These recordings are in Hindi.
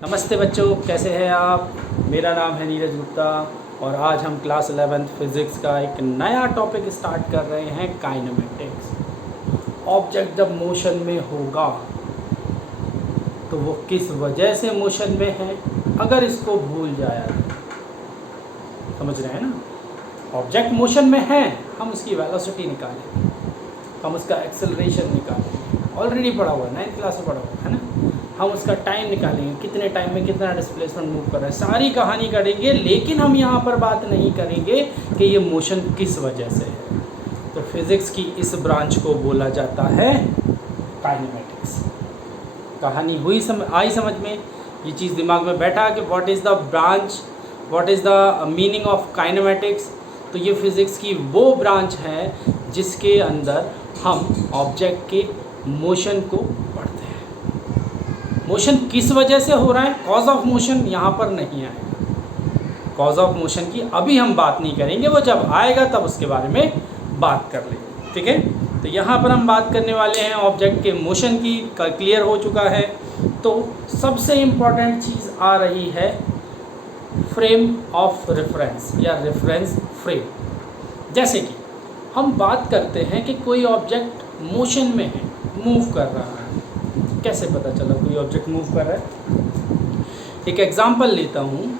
नमस्ते बच्चों, कैसे हैं आप। मेरा नाम है नीरज गुप्ता और आज हम क्लास 11th फिज़िक्स का एक नया टॉपिक स्टार्ट कर रहे हैं, काइनेमेटिक्स। ऑब्जेक्ट जब मोशन में होगा तो वो किस वजह से मोशन में है, अगर इसको भूल जाया तो। समझ रहे हैं ना। ऑब्जेक्ट मोशन में है, हम उसकी वेलोसिटी निकालेंगे, हम उसका एक्सेलरेशन निकालेंगे। ऑलरेडी पढ़ा हुआ है, 9th क्लास में पढ़ा हुआ है ना। हम उसका टाइम निकालेंगे, कितने टाइम में कितना डिस्प्लेसमेंट मूव कर रहा है, सारी कहानी करेंगे। लेकिन हम यहाँ पर बात नहीं करेंगे कि ये मोशन किस वजह से है। तो फिज़िक्स की इस ब्रांच को बोला जाता है काइनेमेटिक्स। कहानी हुई आई समझ में, ये चीज़ दिमाग में बैठा कि what is the branch, what is the meaning of kinematics. तो ये फिज़िक्स की वो ब्रांच है जिसके अंदर हम ऑब्जेक्ट के मोशन को पढ़ते हैं। मोशन किस वजह से हो रहा है, कॉज ऑफ मोशन यहाँ पर नहीं आएगा। कॉज ऑफ मोशन की अभी हम बात नहीं करेंगे, वो जब आएगा तब उसके बारे में बात कर लेंगे, ठीक है। तो यहाँ पर हम बात करने वाले हैं ऑब्जेक्ट के मोशन की। क्लियर हो चुका है। तो सबसे इम्पॉर्टेंट चीज़ आ रही है फ्रेम ऑफ रेफरेंस या रेफरेंस फ्रेम। जैसे कि हम बात करते हैं कि कोई ऑब्जेक्ट मोशन में है, मूव कर रहा है। कैसे पता चला कोई ऑब्जेक्ट मूव कर रहा है। एक एग्जांपल लेता हूँ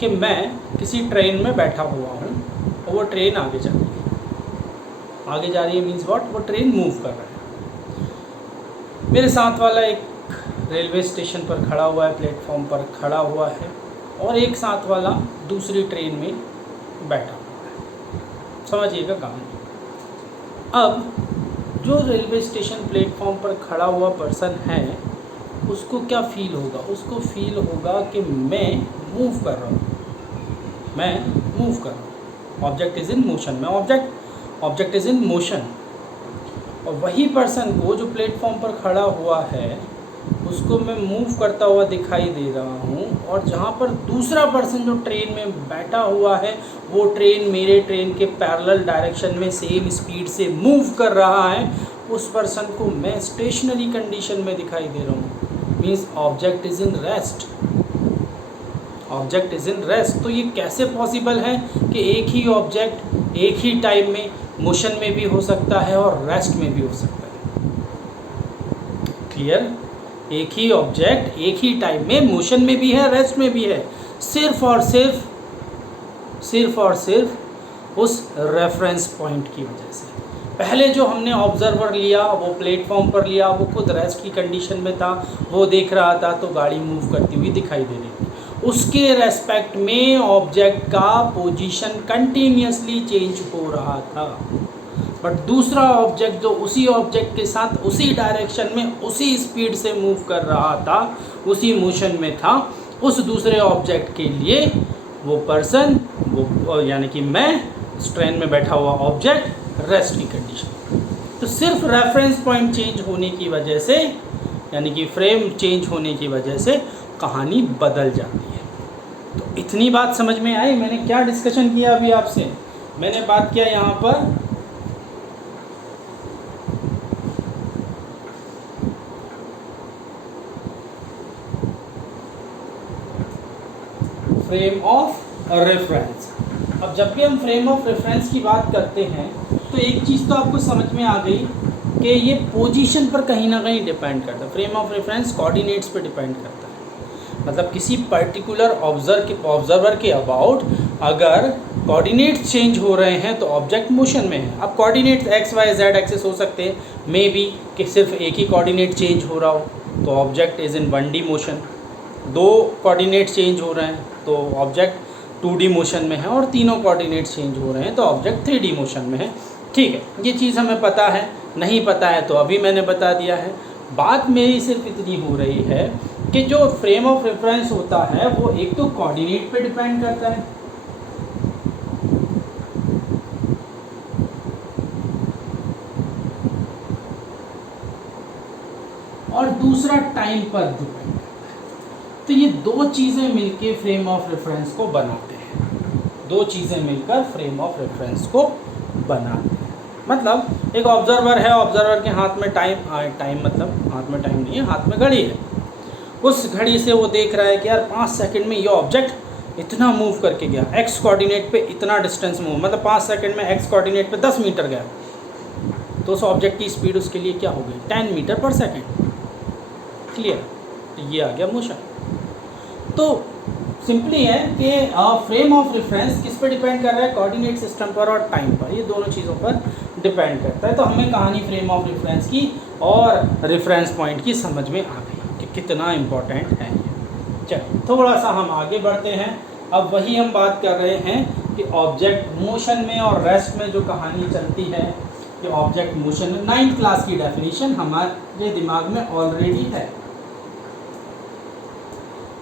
कि मैं किसी ट्रेन में बैठा हुआ हूँ और वो ट्रेन आगे जा रही है। आगे जा रही है मीन्स व्हाट, वो ट्रेन मूव कर रहा है। मेरे साथ वाला एक रेलवे स्टेशन पर खड़ा हुआ है, प्लेटफॉर्म पर खड़ा हुआ है, और एक साथ वाला दूसरी ट्रेन में बैठा हुआ है। समझिएगा कहानी। अब जो रेलवे स्टेशन प्लेटफॉर्म पर खड़ा हुआ पर्सन है, उसको क्या फील होगा, उसको फील होगा कि मैं मूव कर रहा हूँ, मैं मूव कर रहा हूँ। ऑब्जेक्ट इज़ इन मोशन में, ऑब्जेक्ट इज़ इन मोशन। और वही पर्सन को जो प्लेटफॉर्म पर खड़ा हुआ है, उसको मैं मूव करता हुआ दिखाई दे रहा हूँ। और जहाँ पर दूसरा पर्सन जो ट्रेन में बैठा हुआ है, वो ट्रेन मेरे ट्रेन के पैरेलल डायरेक्शन में सेम स्पीड से मूव कर रहा है, उस पर्सन को मैं स्टेशनरी कंडीशन में दिखाई दे रहा हूँ। Means object is in rest, object is in rest. तो ये कैसे पॉसिबल है कि एक ही ऑब्जेक्ट एक ही टाइम में मोशन में भी हो सकता है और रेस्ट में भी हो सकता है। क्लियर। एक ही ऑब्जेक्ट एक ही टाइम में मोशन में भी है, रेस्ट में भी है, सिर्फ और सिर्फ उस रेफरेंस पॉइंट की वजह से। पहले जो हमने ऑब्जर्वर लिया, वो प्लेटफॉर्म पर लिया, वो खुद रेस्ट की कंडीशन में था, वो देख रहा था तो गाड़ी मूव करती हुई दिखाई दे रही थी। उसके रेस्पेक्ट में ऑब्जेक्ट का पोजीशन कंटिन्यूसली चेंज हो रहा था। बट दूसरा ऑब्जेक्ट जो उसी ऑब्जेक्ट के साथ उसी डायरेक्शन में उसी स्पीड से मूव कर रहा था, उसी मोशन में था, उस दूसरे ऑब्जेक्ट के लिए वो पर्सन, वो यानी कि मैं, इस ट्रेन में बैठा हुआ ऑब्जेक्ट रेस्ट की कंडीशन। तो सिर्फ रेफरेंस पॉइंट चेंज होने की वजह से, यानी कि फ्रेम चेंज होने की वजह से कहानी बदल जाती है। तो इतनी बात समझ में आई। मैंने क्या डिस्कशन किया अभी आपसे, मैंने बात किया यहाँ पर फ्रेम ऑफ रेफरेंस। अब जब भी हम फ्रेम ऑफ रेफरेंस की बात करते हैं तो एक चीज़ तो आपको समझ में आ गई कि ये पोजीशन पर कहीं ना कहीं डिपेंड करता है। फ्रेम ऑफ रेफरेंस कोऑर्डिनेट्स पर डिपेंड करता है। मतलब किसी पर्टिकुलर ऑब्जर्वर के अबाउट अगर कोऑर्डिनेट्स चेंज हो रहे हैं तो ऑब्जेक्ट मोशन में है। अब coordinates X Y Z axes हो सकते हैं, मे बी कि सिर्फ एक ही कोऑर्डिनेट चेंज हो रहा हो तो object is in 1D motion. दो कोऑर्डिनेट्स चेंज हो रहे हैं तो ऑब्जेक्ट 2D मोशन में है, और तीनों कोऑर्डिनेट्स चेंज हो रहे हैं तो ऑब्जेक्ट 3D मोशन में है। ठीक है, ये चीज़ हमें पता है। नहीं पता है तो अभी मैंने बता दिया है। बात मेरी सिर्फ इतनी हो रही है कि जो फ्रेम ऑफ रेफरेंस होता है वो एक तो कोऑर्डिनेट पे डिपेंड करता है, और दूसरा टाइम पर डिपेंड करता है। तो ये दो चीज़ें मिलके फ्रेम ऑफ रेफरेंस को बनाते हैं। दो चीज़ें मिलकर फ्रेम ऑफ रेफरेंस को बनाते हैं। मतलब एक ऑब्जर्वर है, ऑब्जर्वर के हाथ में टाइम मतलब हाथ में टाइम नहीं है, हाथ में घड़ी है। उस घड़ी से वो देख रहा है कि यार 5 सेकंड में ये ऑब्जेक्ट इतना मूव करके गया, एक्स कोऑर्डिनेट पे इतना डिस्टेंस मूव, मतलब 5 सेकंड में एक्स कोऑर्डिनेट पे 10 मीटर गया, तो उस ऑब्जेक्ट की स्पीड उसके लिए क्या हो गई, 10 मीटर पर सेकंड। क्लियर? ये आ गया मोशन। तो सिंपली है कि फ्रेम ऑफ रेफरेंस किस पे डिपेंड कर रहा है, कोऑर्डिनेट सिस्टम पर और टाइम पर, ये दोनों चीज़ों पर डिपेंड करता है। तो हमें कहानी फ्रेम ऑफ रेफरेंस की और रेफरेंस पॉइंट की समझ में आ गई कि कितना इम्पोर्टेंट है ये। चलिए थोड़ा सा हम आगे बढ़ते हैं। अब वही हम बात कर रहे हैं कि ऑब्जेक्ट मोशन में और रेस्ट में जो कहानी चलती है कि ऑब्जेक्ट मोशन में 9th क्लास की डेफिनेशन हमारे दिमाग में ऑलरेडी है।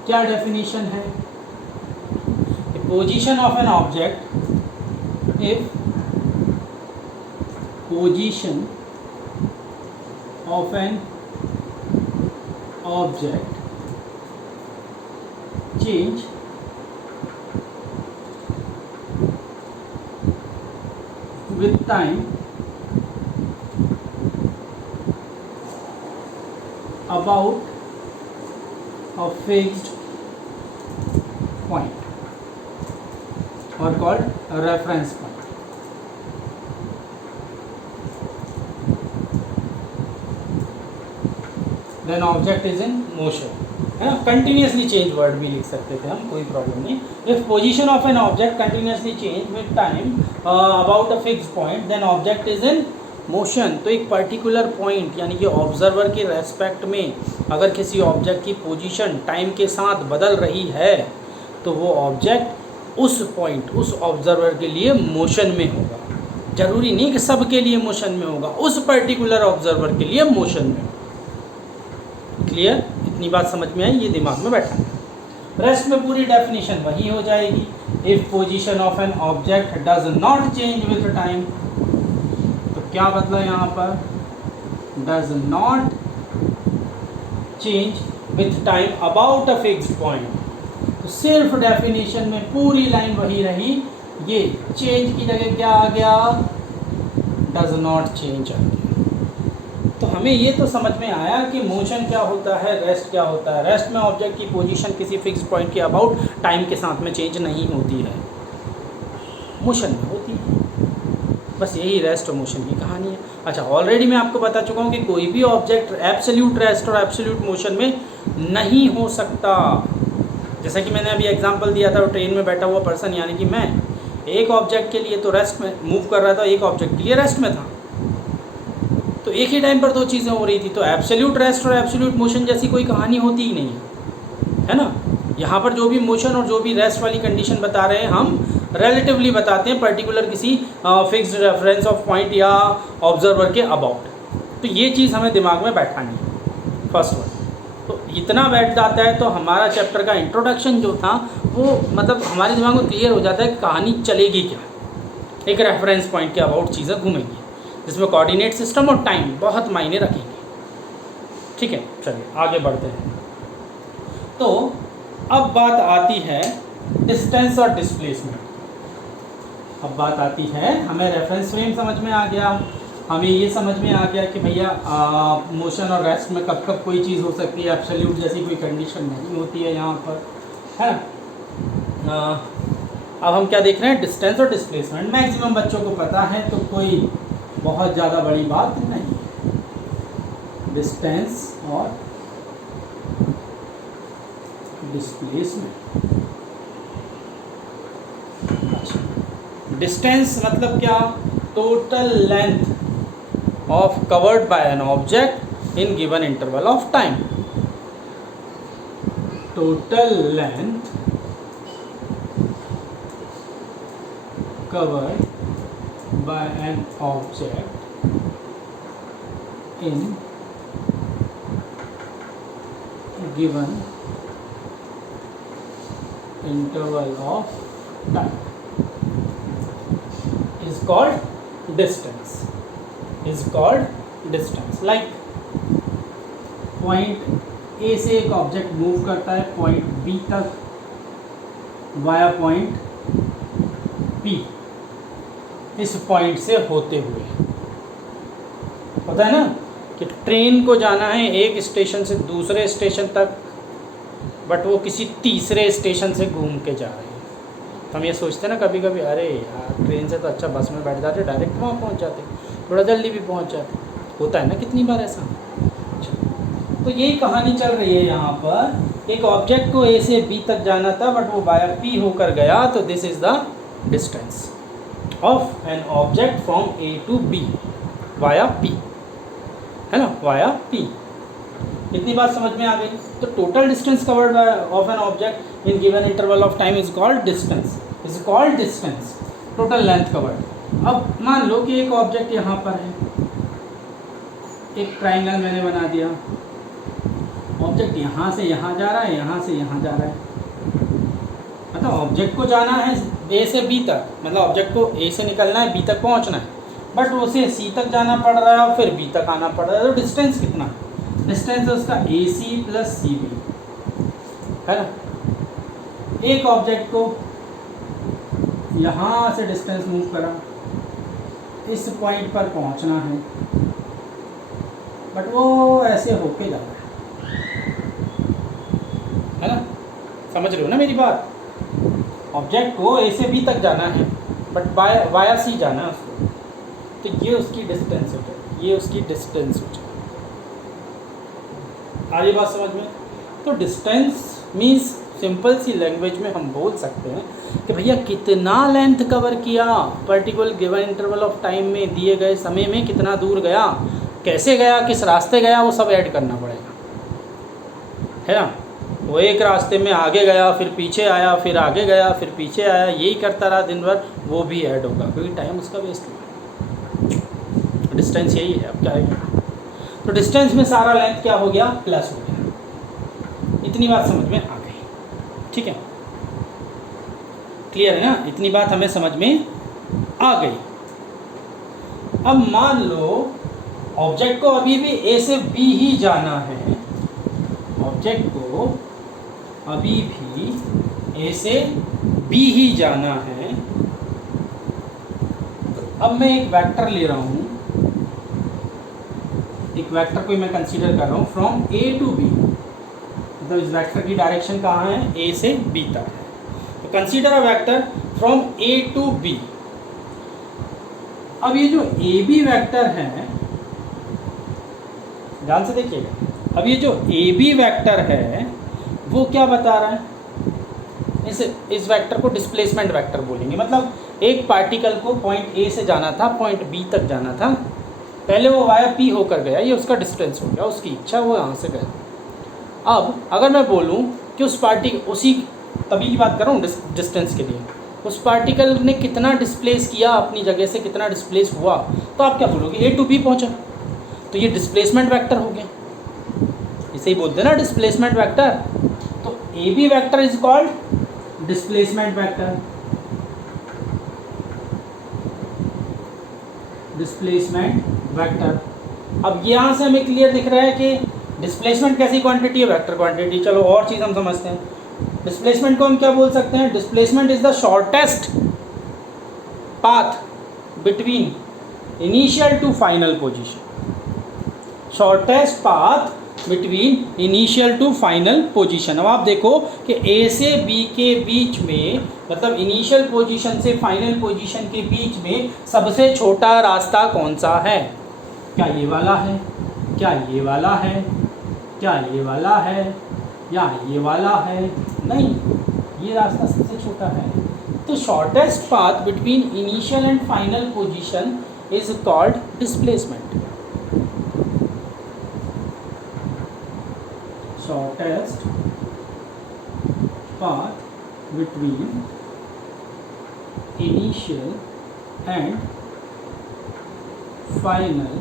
क्या डेफिनेशन है? Position of an object, if position of an object change with time about a fixed point or called a reference point. Then object is in motion, है ना। कंटिन्यूसली चेंज वर्ड भी लिख सकते थे हम, कोई प्रॉब्लम नहीं। If position of an object continuously change with time about a fix point then object is in motion. तो एक पर्टिकुलर पॉइंट यानी कि ऑब्जर्वर के रेस्पेक्ट में अगर किसी ऑब्जेक्ट की पोजीशन टाइम के साथ बदल रही है तो वो ऑब्जेक्ट उस पॉइंट उस ऑब्जर्वर के लिए मोशन में होगा। जरूरी नहीं कि सब के लिए मोशन में होगा, उस पर्टिकुलर ऑब्जर्वर के लिए मोशन में। क्लियर? इतनी बात समझ में आई, ये दिमाग में बैठा। रेस्ट में पूरी डेफिनेशन वही हो जाएगी। If position of an object does not change with time, तो क्या बदला यहाँ पर, does not change with time about a fixed point. तो सिर्फ डेफिनेशन में पूरी लाइन वही रही, ये चेंज की जगह क्या आ गया, डज नॉट चेंज आ गया। तो हमें ये तो समझ में आया कि मोशन क्या होता है, रेस्ट क्या होता है। रेस्ट में ऑब्जेक्ट की पोजीशन किसी फिक्स पॉइंट के अबाउट टाइम के साथ में चेंज नहीं होती है, मोशन में होती है। बस यही रेस्ट और मोशन की कहानी है। अच्छा, ऑलरेडी मैं आपको बता चुका हूँ कि कोई भी ऑब्जेक्ट एब्सोल्यूट रेस्ट और एब्सोल्यूट मोशन में नहीं हो सकता। जैसा कि मैंने अभी एग्जांपल दिया था, ट्रेन में बैठा हुआ पर्सन यानी कि मैं, एक ऑब्जेक्ट के लिए तो रेस्ट में मूव कर रहा था, एक ऑब्जेक्ट के लिए रेस्ट में था, तो एक ही टाइम पर दो चीज़ें हो रही थी। तो एब्सोल्यूट रेस्ट और एब्सोल्यूट मोशन जैसी कोई कहानी होती ही नहीं है ना। यहाँ पर जो भी मोशन और जो भी रेस्ट वाली कंडीशन बता रहे हैं हम रिलेटिवली बताते हैं, पर्टिकुलर किसी फिक्स्ड रेफरेंस ऑफ पॉइंट या ऑब्जर्वर के अबाउट। तो ये चीज़ हमें दिमाग में बैठानी है, फर्स्ट वन। तो इतना बैठ जाता है तो हमारा चैप्टर का इंट्रोडक्शन जो था वो मतलब हमारे दिमाग में क्लियर हो जाता है कहानी चलेगी क्या। एक रेफरेंस पॉइंट के अबाउट चीज़ें घूमेंगी जिसमें कोऑर्डिनेट सिस्टम और टाइम बहुत मायने रखेंगे। ठीक है, चलिए आगे बढ़ते हैं। तो अब बात आती है डिस्टेंस और डिस्प्लेसमेंट। अब बात आती है, हमें रेफरेंस फ्रेम समझ में आ गया, हमें ये समझ में आ गया कि भैया मोशन और रेस्ट में कब कब कोई चीज़ हो सकती है, एब्सोल्यूट जैसी कोई कंडीशन नहीं होती है यहाँ पर, है ना। अब हम क्या देख रहे हैं, डिस्टेंस और डिस्प्लेसमेंट। मैक्सिमम बच्चों को पता है तो कोई बहुत ज़्यादा बड़ी बात नहीं। डिस्टेंस और डिस्प्लेसमेंट। अच्छा, डिस्टेंस मतलब क्या, total length of covered by an object in given interval of time. Total length covered by an object in given interval of time is called distance. Like point A से एक ऑब्जेक्ट मूव करता है पॉइंट B तक वाया पॉइंट P, इस पॉइंट से होते हुए। पता है ना कि ट्रेन को जाना है एक स्टेशन से दूसरे स्टेशन तक बट वो किसी तीसरे स्टेशन से घूम के जा रहे हैं। तो हम ये सोचते हैं ना कभी कभी, अरे यार ट्रेन से तो अच्छा बस में बैठ जाते, डायरेक्ट वहाँ पहुँच जाते, थोड़ा जल्दी भी पहुँच जाते। होता है ना कितनी बार ऐसा। अच्छा, तो यही कहानी चल रही है यहाँ पर। एक ऑब्जेक्ट को ए से बी तक जाना था बट वो वाया पी होकर गया, तो this is the distance of an object from A to B via P, है ना, वाया पी। इतनी बात समझ में आ गई। तो total distance covered of an object in given interval of time is called distance, total length covered. अब मान लो कि एक ऑब्जेक्ट यहाँ पर है, एक ट्राइंगल मैंने बना दिया, ऑब्जेक्ट यहाँ से यहाँ जा रहा है, यहाँ से यहाँ जा रहा है। मतलब ऑब्जेक्ट को जाना है ए से बी तक, मतलब ऑब्जेक्ट को ए से निकलना है, बी तक पहुँचना है, बट उसे सी तक जाना पड़ रहा है, फिर बी तक आना पड़ रहा है। तो डिस्टेंस कितना है? डिस्टेंस है उसका ए सी प्लस सी बी, है ना। एक ऑब्जेक्ट को यहाँ से डिस्टेंस मूव करा, इस पॉइंट पर पहुँचना है, बट वो ऐसे होके जा रहा है ना। समझ रहे हो ना मेरी बात। ऑब्जेक्ट को ए से बी तक जाना है बट वाया सी जाना है उसको, तो ये उसकी डिस्टेंस हो जाए, ये उसकी डिस्टेंस हो जाए। आगे बात समझ में। तो डिस्टेंस मीन्स सिंपल सी लैंग्वेज में हम बोल सकते हैं कि भैया कितना लेंथ कवर किया particular given interval of time में, दिए गए समय में कितना दूर गया, कैसे गया, किस रास्ते गया, वो सब ऐड करना पड़ेगा, है ना। वो एक रास्ते में आगे गया, फिर पीछे आया, फिर आगे गया, फिर पीछे आया, यही करता रहा दिन भर, वो भी ऐड होगा क्योंकि टाइम उसका वेस्ट हुआ। डिस्टेंस यही है। अब क्या है, तो डिस्टेंस में सारा लेंथ क्या हो गया, प्लस हो गया। इतनी बात समझ में आ गई, ठीक है, क्लियर है ना। इतनी बात हमें समझ में आ गई। अब मान लो ऑब्जेक्ट को अभी भी ए से बी ही जाना है, ऑब्जेक्ट को अभी भी ए से बी ही जाना है। अब मैं एक वेक्टर ले रहा हूँ, एक वेक्टर को मैं कंसीडर कर रहा हूँ फ्रॉम ए टू बी, मतलब इस वेक्टर की डायरेक्शन कहाँ है, ए से बी तक है। तो consider a vector from A to B. अब ये जो ए बी वेक्टर है, ध्यान से देखिएगा, अब ये जो ए बी वेक्टर है वो क्या बता रहा है, इस वेक्टर को डिस्प्लेसमेंट वेक्टर बोलेंगे। मतलब एक पार्टिकल को पॉइंट ए से जाना था, पॉइंट बी तक जाना था, पहले वो वाया पी होकर गया, ये उसका डिस्टेंस हो गया, उसकी इच्छा वो यहाँ से गया। अब अगर मैं बोलूँ कि उसी तभी की बात कर रहा हूँ डिस्टेंस के लिए, उस पार्टिकल ने कितना डिस्प्लेस किया, अपनी जगह से कितना डिस्प्लेस हुआ, तो आप क्या बोलोगे, ए टू बी पहुँचा, तो ये डिस्प्लेसमेंट वेक्टर हो गया। इसे ही बोलते हैं ना डिस्प्लेसमेंट वेक्टर। तो A B vector is called displacement vector, displacement vector. अब यहाँ से हमें क्लियर दिख रहा है कि डिस्प्लेसमेंट कैसी क्वांटिटी है, वेक्टर क्वांटिटी। चलो और चीज़ हम समझते हैं, डिस्प्लेसमेंट को हम क्या बोल सकते हैं, displacement is the shortest path between initial to final position, shortest path between initial to final position. अब आप देखो कि ए से बी के बीच में, मतलब इनिशियल पोजीशन से फाइनल पोजीशन के बीच में सबसे छोटा रास्ता कौन सा है, क्या ये वाला है, क्या ये वाला है, क्या ये वाला है, या ये वाला है, नहीं, ये रास्ता सबसे छोटा है। तो shortest path between initial and final position is called displacement. shortest path between initial and final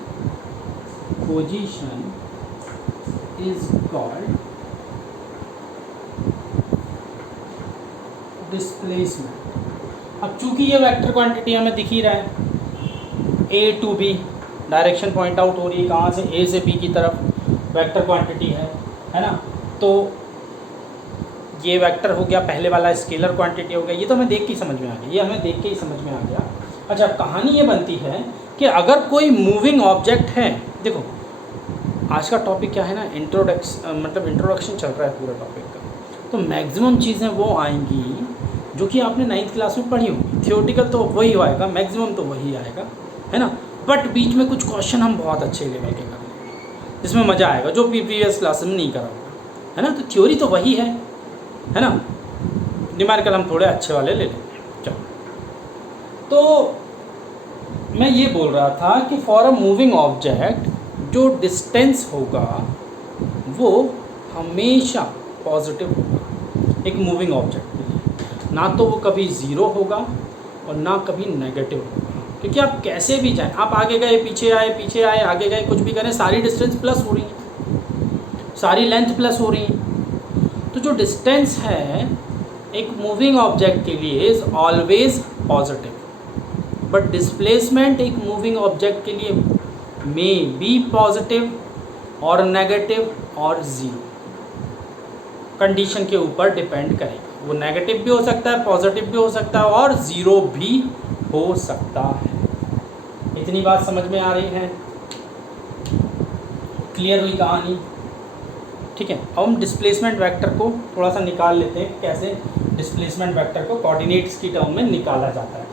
position is called displacement। अब चूंकि ये वेक्टर क्वांटिटी हमें दिख ही रहा है, A to B direction point out हो रही है, कहाँ से, ए से बी की तरफ वेक्टर क्वांटिटी है ना। तो ये वेक्टर हो गया, पहले वाला स्केलर क्वांटिटी हो गया, ये तो हमें देख के ही समझ में आ गया, ये हमें देख के ही समझ में आ गया। अच्छा, कहानी ये बनती है कि अगर कोई मूविंग ऑब्जेक्ट है, देखो आज का टॉपिक क्या है ना, इंट्रोडक्शन चल रहा है पूरा टॉपिक का। तो मैक्सिमम चीज़ें वो आएंगी जो कि आपने 9th क्लास में पढ़ी होगी। थियोटिकल तो वही आएगा, मैक्सिमम तो वही आएगा, है ना। बट बीच में कुछ क्वेश्चन हम बहुत अच्छे लेवल के कर लेंगे जिसमें मज़ा आएगा, जो प्रीवियस क्लास में नहीं करा होगा, है ना। तो थ्योरी तो वही है ना। न्यूमेरिकल हम थोड़े अच्छे वाले ले लेंगे। चलो, तो मैं ये बोल रहा था कि फॉर अ मूविंग ऑब्जेक्ट जो डिस्टेंस होगा वो हमेशा पॉजिटिव होगा एक मूविंग ऑब्जेक्ट के लिए। ना तो वो कभी ज़ीरो होगा और ना कभी नेगेटिव होगा, क्योंकि आप कैसे भी जाएं, आप आगे गए पीछे आए आगे गए, कुछ भी करें, सारी डिस्टेंस प्लस हो रही है, सारी लेंथ प्लस हो रही है। तो जो डिस्टेंस है एक मूविंग ऑब्जेक्ट के लिए is always positive, but displacement एक मूविंग ऑब्जेक्ट के लिए मे बी पॉजिटिव और नेगेटिव और ज़ीरो, कंडीशन के ऊपर डिपेंड करेगा। वो नेगेटिव भी हो सकता है, पॉजिटिव भी हो सकता है और ज़ीरो भी हो सकता है। इतनी बात समझ में आ रही है? क्लियर हुई कहानी? ठीक है, अब हम डिस्प्लेसमेंट वेक्टर को थोड़ा सा निकाल लेते हैं, कैसे डिस्प्लेसमेंट वेक्टर को कोऑर्डिनेट्स की टर्म में निकाला जाता है।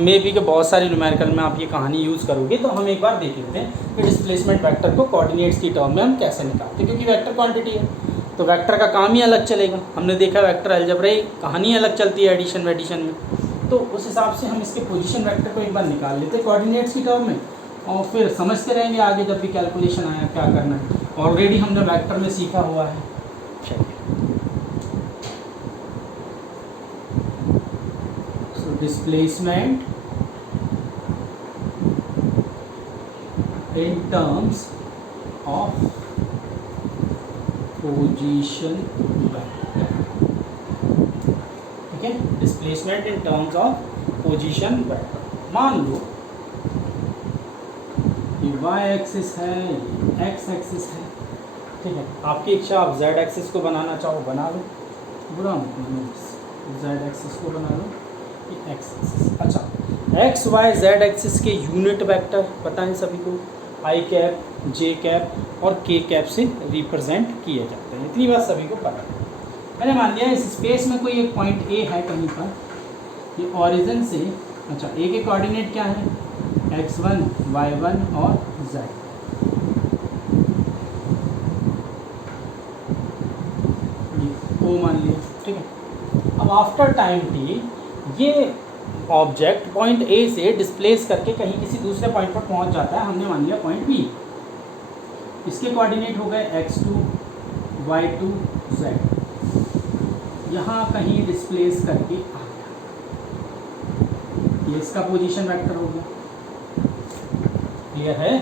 मे बी के बहुत सारी न्यूमेरिकल में आप ये कहानी यूज़ करोगे, तो हम एक बार देख लेते हैं कि डिस्प्लेसमेंट वेक्टर को कोऑर्डिनेट्स की टर्म में हम कैसे निकालते हैं, क्योंकि वेक्टर क्वांटिटी है तो वेक्टर का काम ही अलग चलेगा। हमने देखा वेक्टर अलजेब्रा कहानी अलग चलती है एडिशन वेडिशन में, तो उस हिसाब से हम इसके पोजीशन वेक्टर को एक बार निकाल लेते हैं कोऑर्डिनेट्स की टर्म में, और फिर समझते रहेंगे आगे जब भी कैलकुलेशन आया क्या करना है। ऑलरेडी हमने वेक्टर में सीखा हुआ है। So displacement in terms of position vector, ठीक है, displacement in terms of position vector. मान लो ये y एक्सिस है, ये x एक्सिस है, ठीक है, आपकी इच्छा, आप z एक्सिस को बनाना चाहो बना लो, बुरा z एक्सिस को बना लो, ये x एक्सिस। अच्छा, x y z एक्सिस के यूनिट वेक्टर पता है सभी को, आई कैप, जे कैप और के कैप से रिप्रेजेंट किए जाते हैं। इतनी बात सभी को पता है। मैंने मान लिया इस स्पेस में कोई एक पॉइंट ए है कहीं पर, ये ओरिजिन से, अच्छा ए के कोऑर्डिनेट क्या है, x1, y1 और z। ये ओ मान लिया, ठीक है। अब आफ्टर टाइम टी ये ऑब्जेक्ट पॉइंट ए से डिस्प्लेस करके कहीं किसी दूसरे पॉइंट पर पहुंच जाता है, हमने मान लिया पॉइंट बी। इसके कोऑर्डिनेट हो गए x2, y2, z। यहाँ कहीं डिस्प्लेस करके आ गया, ये इसका पोजीशन वेक्टर हो गया। क्लियर है?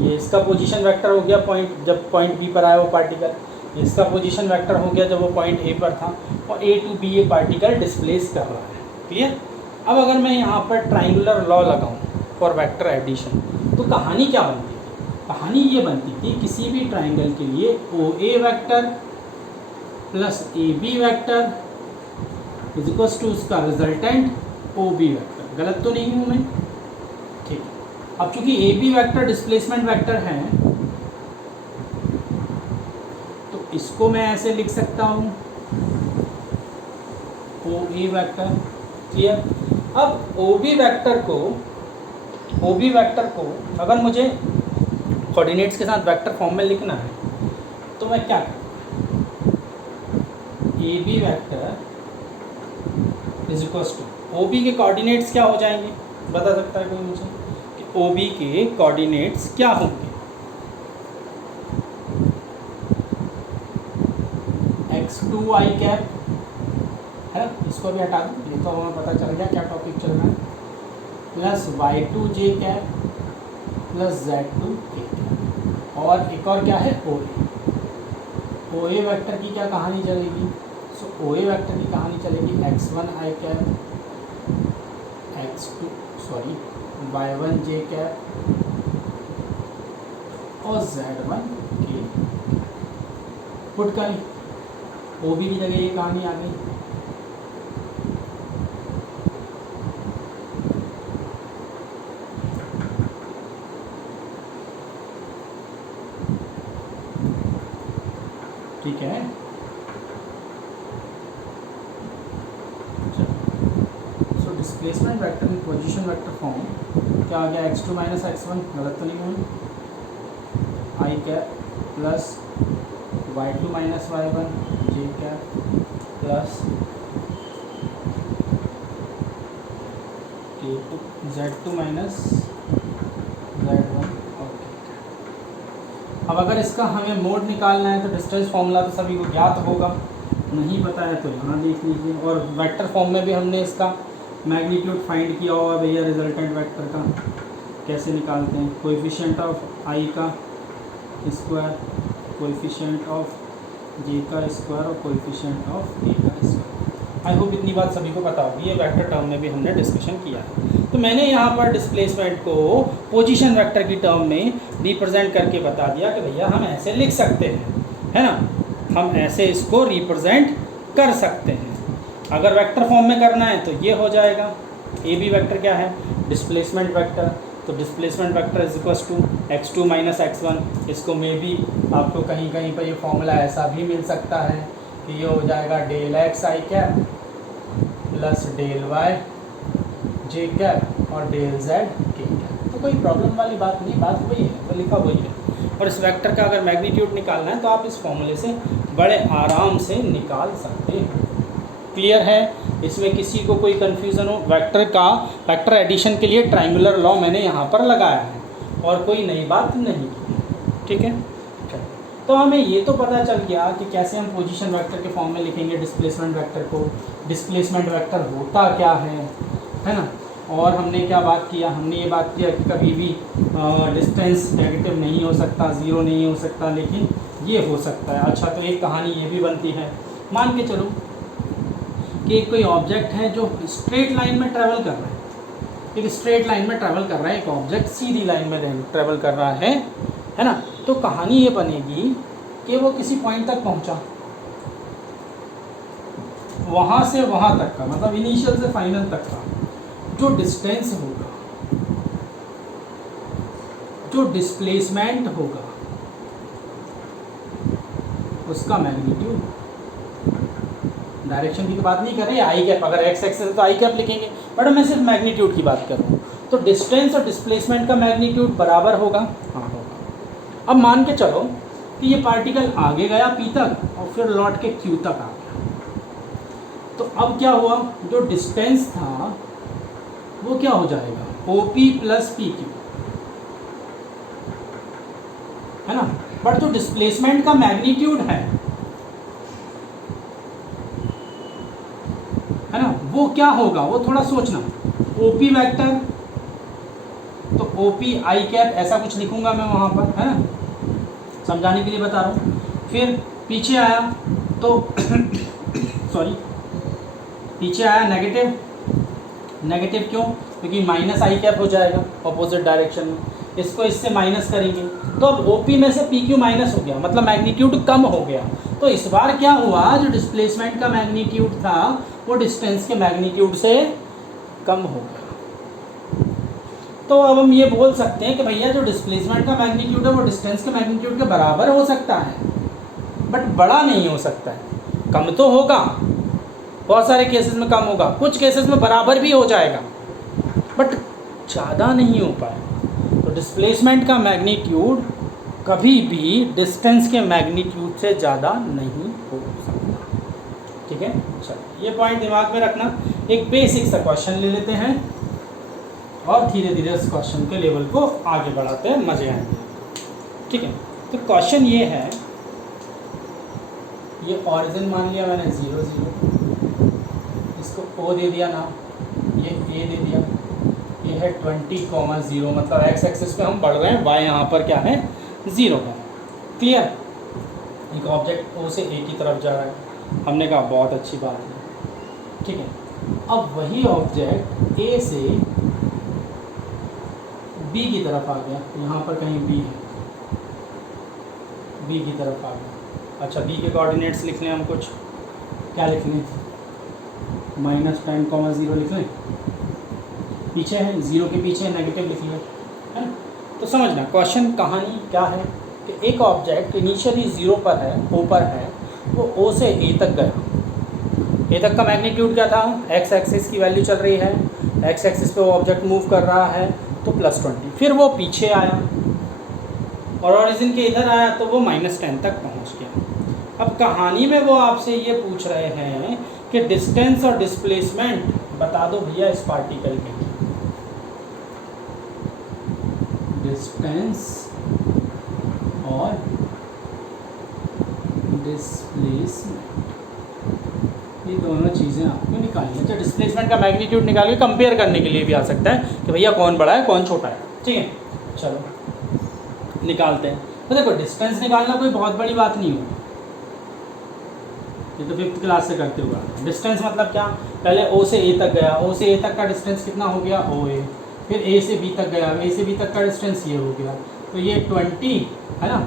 ये इसका पोजीशन वेक्टर हो गया पॉइंट, जब पॉइंट बी पर आया वो पार्टिकल। ये इसका पोजीशन वेक्टर हो गया जब वो पॉइंट ए पर था, और ए टू बी ये पार्टिकल डिस्प्लेस कर रहा है। क्लियर? अब अगर मैं यहाँ पर ट्राइंगुलर लॉ लगाऊँ फॉर वेक्टर एडिशन, तो कहानी क्या बनती थी? कहानी ये बनती थी किसी भी ट्राइंगल के लिए O A vector plus A B vector is equal to उसका रिजल्टेंट ओ बी वैक्टर। गलत तो नहीं हूँ मैं? ठीक। अब चूंकि A B vector displacement vector है, तो इसको मैं ऐसे लिख सकता हूँ ओ ए वैक्टर। क्लियर? अब ओ बी वैक्टर को अगर मुझे कोऑर्डिनेट्स के साथ वेक्टर फॉर्म में लिखना है, तो मैं क्या करूँ, A B vector is equal to O B के कोऑर्डिनेट्स क्या हो जाएंगे, बता सकता है कोई मुझे कि ओ बी के कोऑर्डिनेट्स क्या होंगे? x2 आई कैप है, इसको भी हटा दो, ये तो हमें पता चल गया क्या टॉपिक चल रहा है, प्लस y2 जे कैप प्लस z2 के कैप, और एक और क्या है ओ ए वेक्टर की क्या कहानी चलेगी? सो ओ ए वेक्टर की कहानी चलेगी x1 आई कैप, y1 जे कैप और z1 के। पुट करें ओ बी की जगह ये कहानी आ गई। ठीक है, डिस्प्लेसमेंट वेक्टर की पोजीशन वेक्टर फॉर्म क्या आ गया, x2 माइनस x1, गलत तो नहीं हुआ, i cap plus y2 minus y1 j cap plus z2 minus z1 और अब अगर इसका हमें मोड निकालना है तो डिस्टेंस फॉर्मूला तो सभी को ज्ञात होगा, नहीं पता है तो यहाँ देख लीजिए। और वेक्टर फॉर्म में भी हमने इसका मैग्नीट्यूड फाइंड किया होगा भैया, रिजल्टेंट वेक्टर का कैसे निकालते हैं, कोएफिशिएंट ऑफ आई का स्क्वायर, कोएफिशिएंट ऑफ जे का स्क्वायर और कोएफिशिएंट ऑफ के का स्क्वायर। आई होप इतनी बात सभी को पता होगी, ये वेक्टर टर्म में भी हमने डिस्कशन किया है। तो मैंने यहाँ पर डिस्प्लेसमेंट को पोजीशन वेक्टर की टर्म में रिप्रेजेंट करके बता दिया कि भैया हम ऐसे लिख सकते हैं, है ना, हम ऐसे इसको रिप्रेजेंट कर सकते हैं। अगर वेक्टर फॉर्म में करना है तो ये हो जाएगा, ए बी वेक्टर क्या है, डिस्प्लेसमेंट वेक्टर, तो displacement vector is equals to x2 minus x1। इसको मे भी आपको कहीं कहीं पर ये फॉर्मूला ऐसा भी मिल सकता है कि ये हो जाएगा डेल एक्स आई कैप प्लस डेल वाई जे कैप और डेल जेड के कैप। तो कोई प्रॉब्लम वाली बात नहीं, बात वही है, तो लिखा वही है। और इस वेक्टर का अगर मैग्नीट्यूड निकालना है तो आप इस फॉर्मूले से बड़े आराम से निकाल सकते हैं। क्लियर है, इसमें किसी को कोई कन्फ्यूज़न हो, वेक्टर एडिशन के लिए ट्रायंगुलर लॉ मैंने यहाँ पर लगाया है और कोई नई बात नहीं की, ठीक है। तो हमें ये तो पता चल गया कि कैसे हम पोजीशन वेक्टर के फॉर्म में लिखेंगे डिस्प्लेसमेंट वेक्टर को, डिस्प्लेसमेंट वेक्टर होता क्या है ना। और हमने क्या बात किया, हमने ये बात किया कि कभी भी डिस्टेंस नेगेटिव नहीं हो सकता, ज़ीरो नहीं हो सकता, लेकिन ये हो सकता है। अच्छा, तो एक कहानी ये भी बनती है, मान के चलो कि एक कोई ऑब्जेक्ट है जो स्ट्रेट लाइन में ट्रैवल कर रहा है, एक स्ट्रेट लाइन में ट्रैवल कर रहा है, एक ऑब्जेक्ट सीधी लाइन में ट्रैवल कर रहा है ना। तो कहानी ये बनेगी कि वो किसी पॉइंट तक पहुंचा, वहाँ से वहाँ तक का, मतलब इनिशियल से फाइनल तक का जो डिस्टेंस होगा, जो डिस्प्लेसमेंट होगा, उसका मैग्नीट्यूड, डायरेक्शन की तो बात नहीं कर रहे, आई कैप, अगर एक्स एक्सेस है तो आई कैप लिखेंगे, बट मैं सिर्फ मैग्नीट्यूड की बात कर रहा हूँ। तो डिस्टेंस और डिस्प्लेसमेंट का मैग्नीट्यूड बराबर होगा, हाँ होगा। अब मान के चलो कि ये पार्टिकल आगे गया पी तक और फिर लौट के क्यू तक आ गया, तो अब क्या हुआ, जो डिस्टेंस था वो क्या हो जाएगा, OP प्लस PQ, है ना। बट जो डिस्प्लेसमेंट का मैग्नीट्यूड है ना, वो क्या होगा, वो थोड़ा सोचना। OP वेक्टर, तो OP आई कैप ऐसा कुछ लिखूंगा मैं वहाँ पर, है ना, समझाने के लिए बता रहा हूँ। फिर पीछे आया तो सॉरी, पीछे आया नेगेटिव, नेगेटिव क्यों, क्योंकि माइनस आई कैप हो जाएगा ऑपोजिट डायरेक्शन में, इसको इससे माइनस करेंगे तो अब OP में से PQ माइनस हो गया, मतलब मैग्नीट्यूड कम हो गया। तो इस बार क्या हुआ, जो डिस्प्लेसमेंट का मैग्नीट्यूड था वो डिस्टेंस के मैग्नीट्यूड से कम हो गया। तो अब हम ये बोल सकते हैं कि भैया जो डिस्प्लेसमेंट का मैग्नीट्यूड है वो डिस्टेंस के मैग्नीट्यूड के बराबर हो सकता है, बट बड़ा नहीं हो सकता है। कम तो होगा, बहुत सारे केसेस में कम होगा, कुछ केसेस में बराबर भी हो जाएगा, बट ज़्यादा नहीं हो पाएगा। तो डिस्प्लेसमेंट का मैग्नीट्यूड कभी भी डिस्टेंस के मैग्नीट्यूड से ज़्यादा नहीं हो सकता, ठीक है। चलो ये पॉइंट दिमाग में रखना। एक बेसिक सा क्वेश्चन ले लेते हैं और धीरे धीरे उस क्वेश्चन के लेवल को आगे बढ़ाते हैं, मज़े आएंगे, ठीक है। तो क्वेश्चन ये है, ये ऑरिजिन मान लिया मैंने 0 0, इसको O दे दिया नाम, ये A दे दिया, ये है 20,0, मतलब एक्स एक्सिस पे हम बढ़ रहे हैं, y यहाँ पर क्या है 0 है। क्लियर, एक ऑब्जेक्ट O से A की तरफ जा रहा है, हमने कहा बहुत अच्छी बात है, ठीक है। अब वही ऑब्जेक्ट A से B की तरफ आ गया, यहाँ पर कहीं B है, B की तरफ आ गया। अच्छा, B के कोऑर्डिनेट्स लिख लें हम, कुछ क्या लिख लें, -10,0 लिख लें, पीछे है 0 के पीछे नेगेटिव लिख लिया, है ना। तो समझना क्वेश्चन कहानी क्या है कि एक ऑब्जेक्ट इनिशियली 0 पर है, O पर है, वो O से A तक गया। A तक का मैग्नीट्यूड क्या था, एक्स एक्सिस की वैल्यू चल रही है एक्स एक्सिस पे वो ऑब्जेक्ट मूव कर रहा है तो +20, फिर वो पीछे आया और ओरिजिन के इधर आया तो वो -10 तक पहुंच गया। अब कहानी में वो आपसे ये पूछ रहे हैं कि डिस्टेंस और डिस्प्लेसमेंट बता दो भैया इस पार्टिकल के, डिस्टेंस और डिस्प्लेसमेंट, ये दोनों चीज़ें आपको निकालनी है। तो डिस्प्लेसमेंट का मैग्नीट्यूड निकाल के कंपेयर करने के लिए भी आ सकता है कि भैया कौन बड़ा है कौन छोटा है। ठीक है, चलो निकालते हैं। तो देखो डिस्टेंस निकालना कोई बहुत बड़ी बात नहीं होगी, ये तो 5th क्लास से करते हुआ। डिस्टेंस मतलब क्या, पहले O से A तक गया, O से A तक का डिस्टेंस कितना हो गया OA, फिर A से B तक गया, A से B तक का डिस्टेंस ये हो गया, तो ये 20 है ना,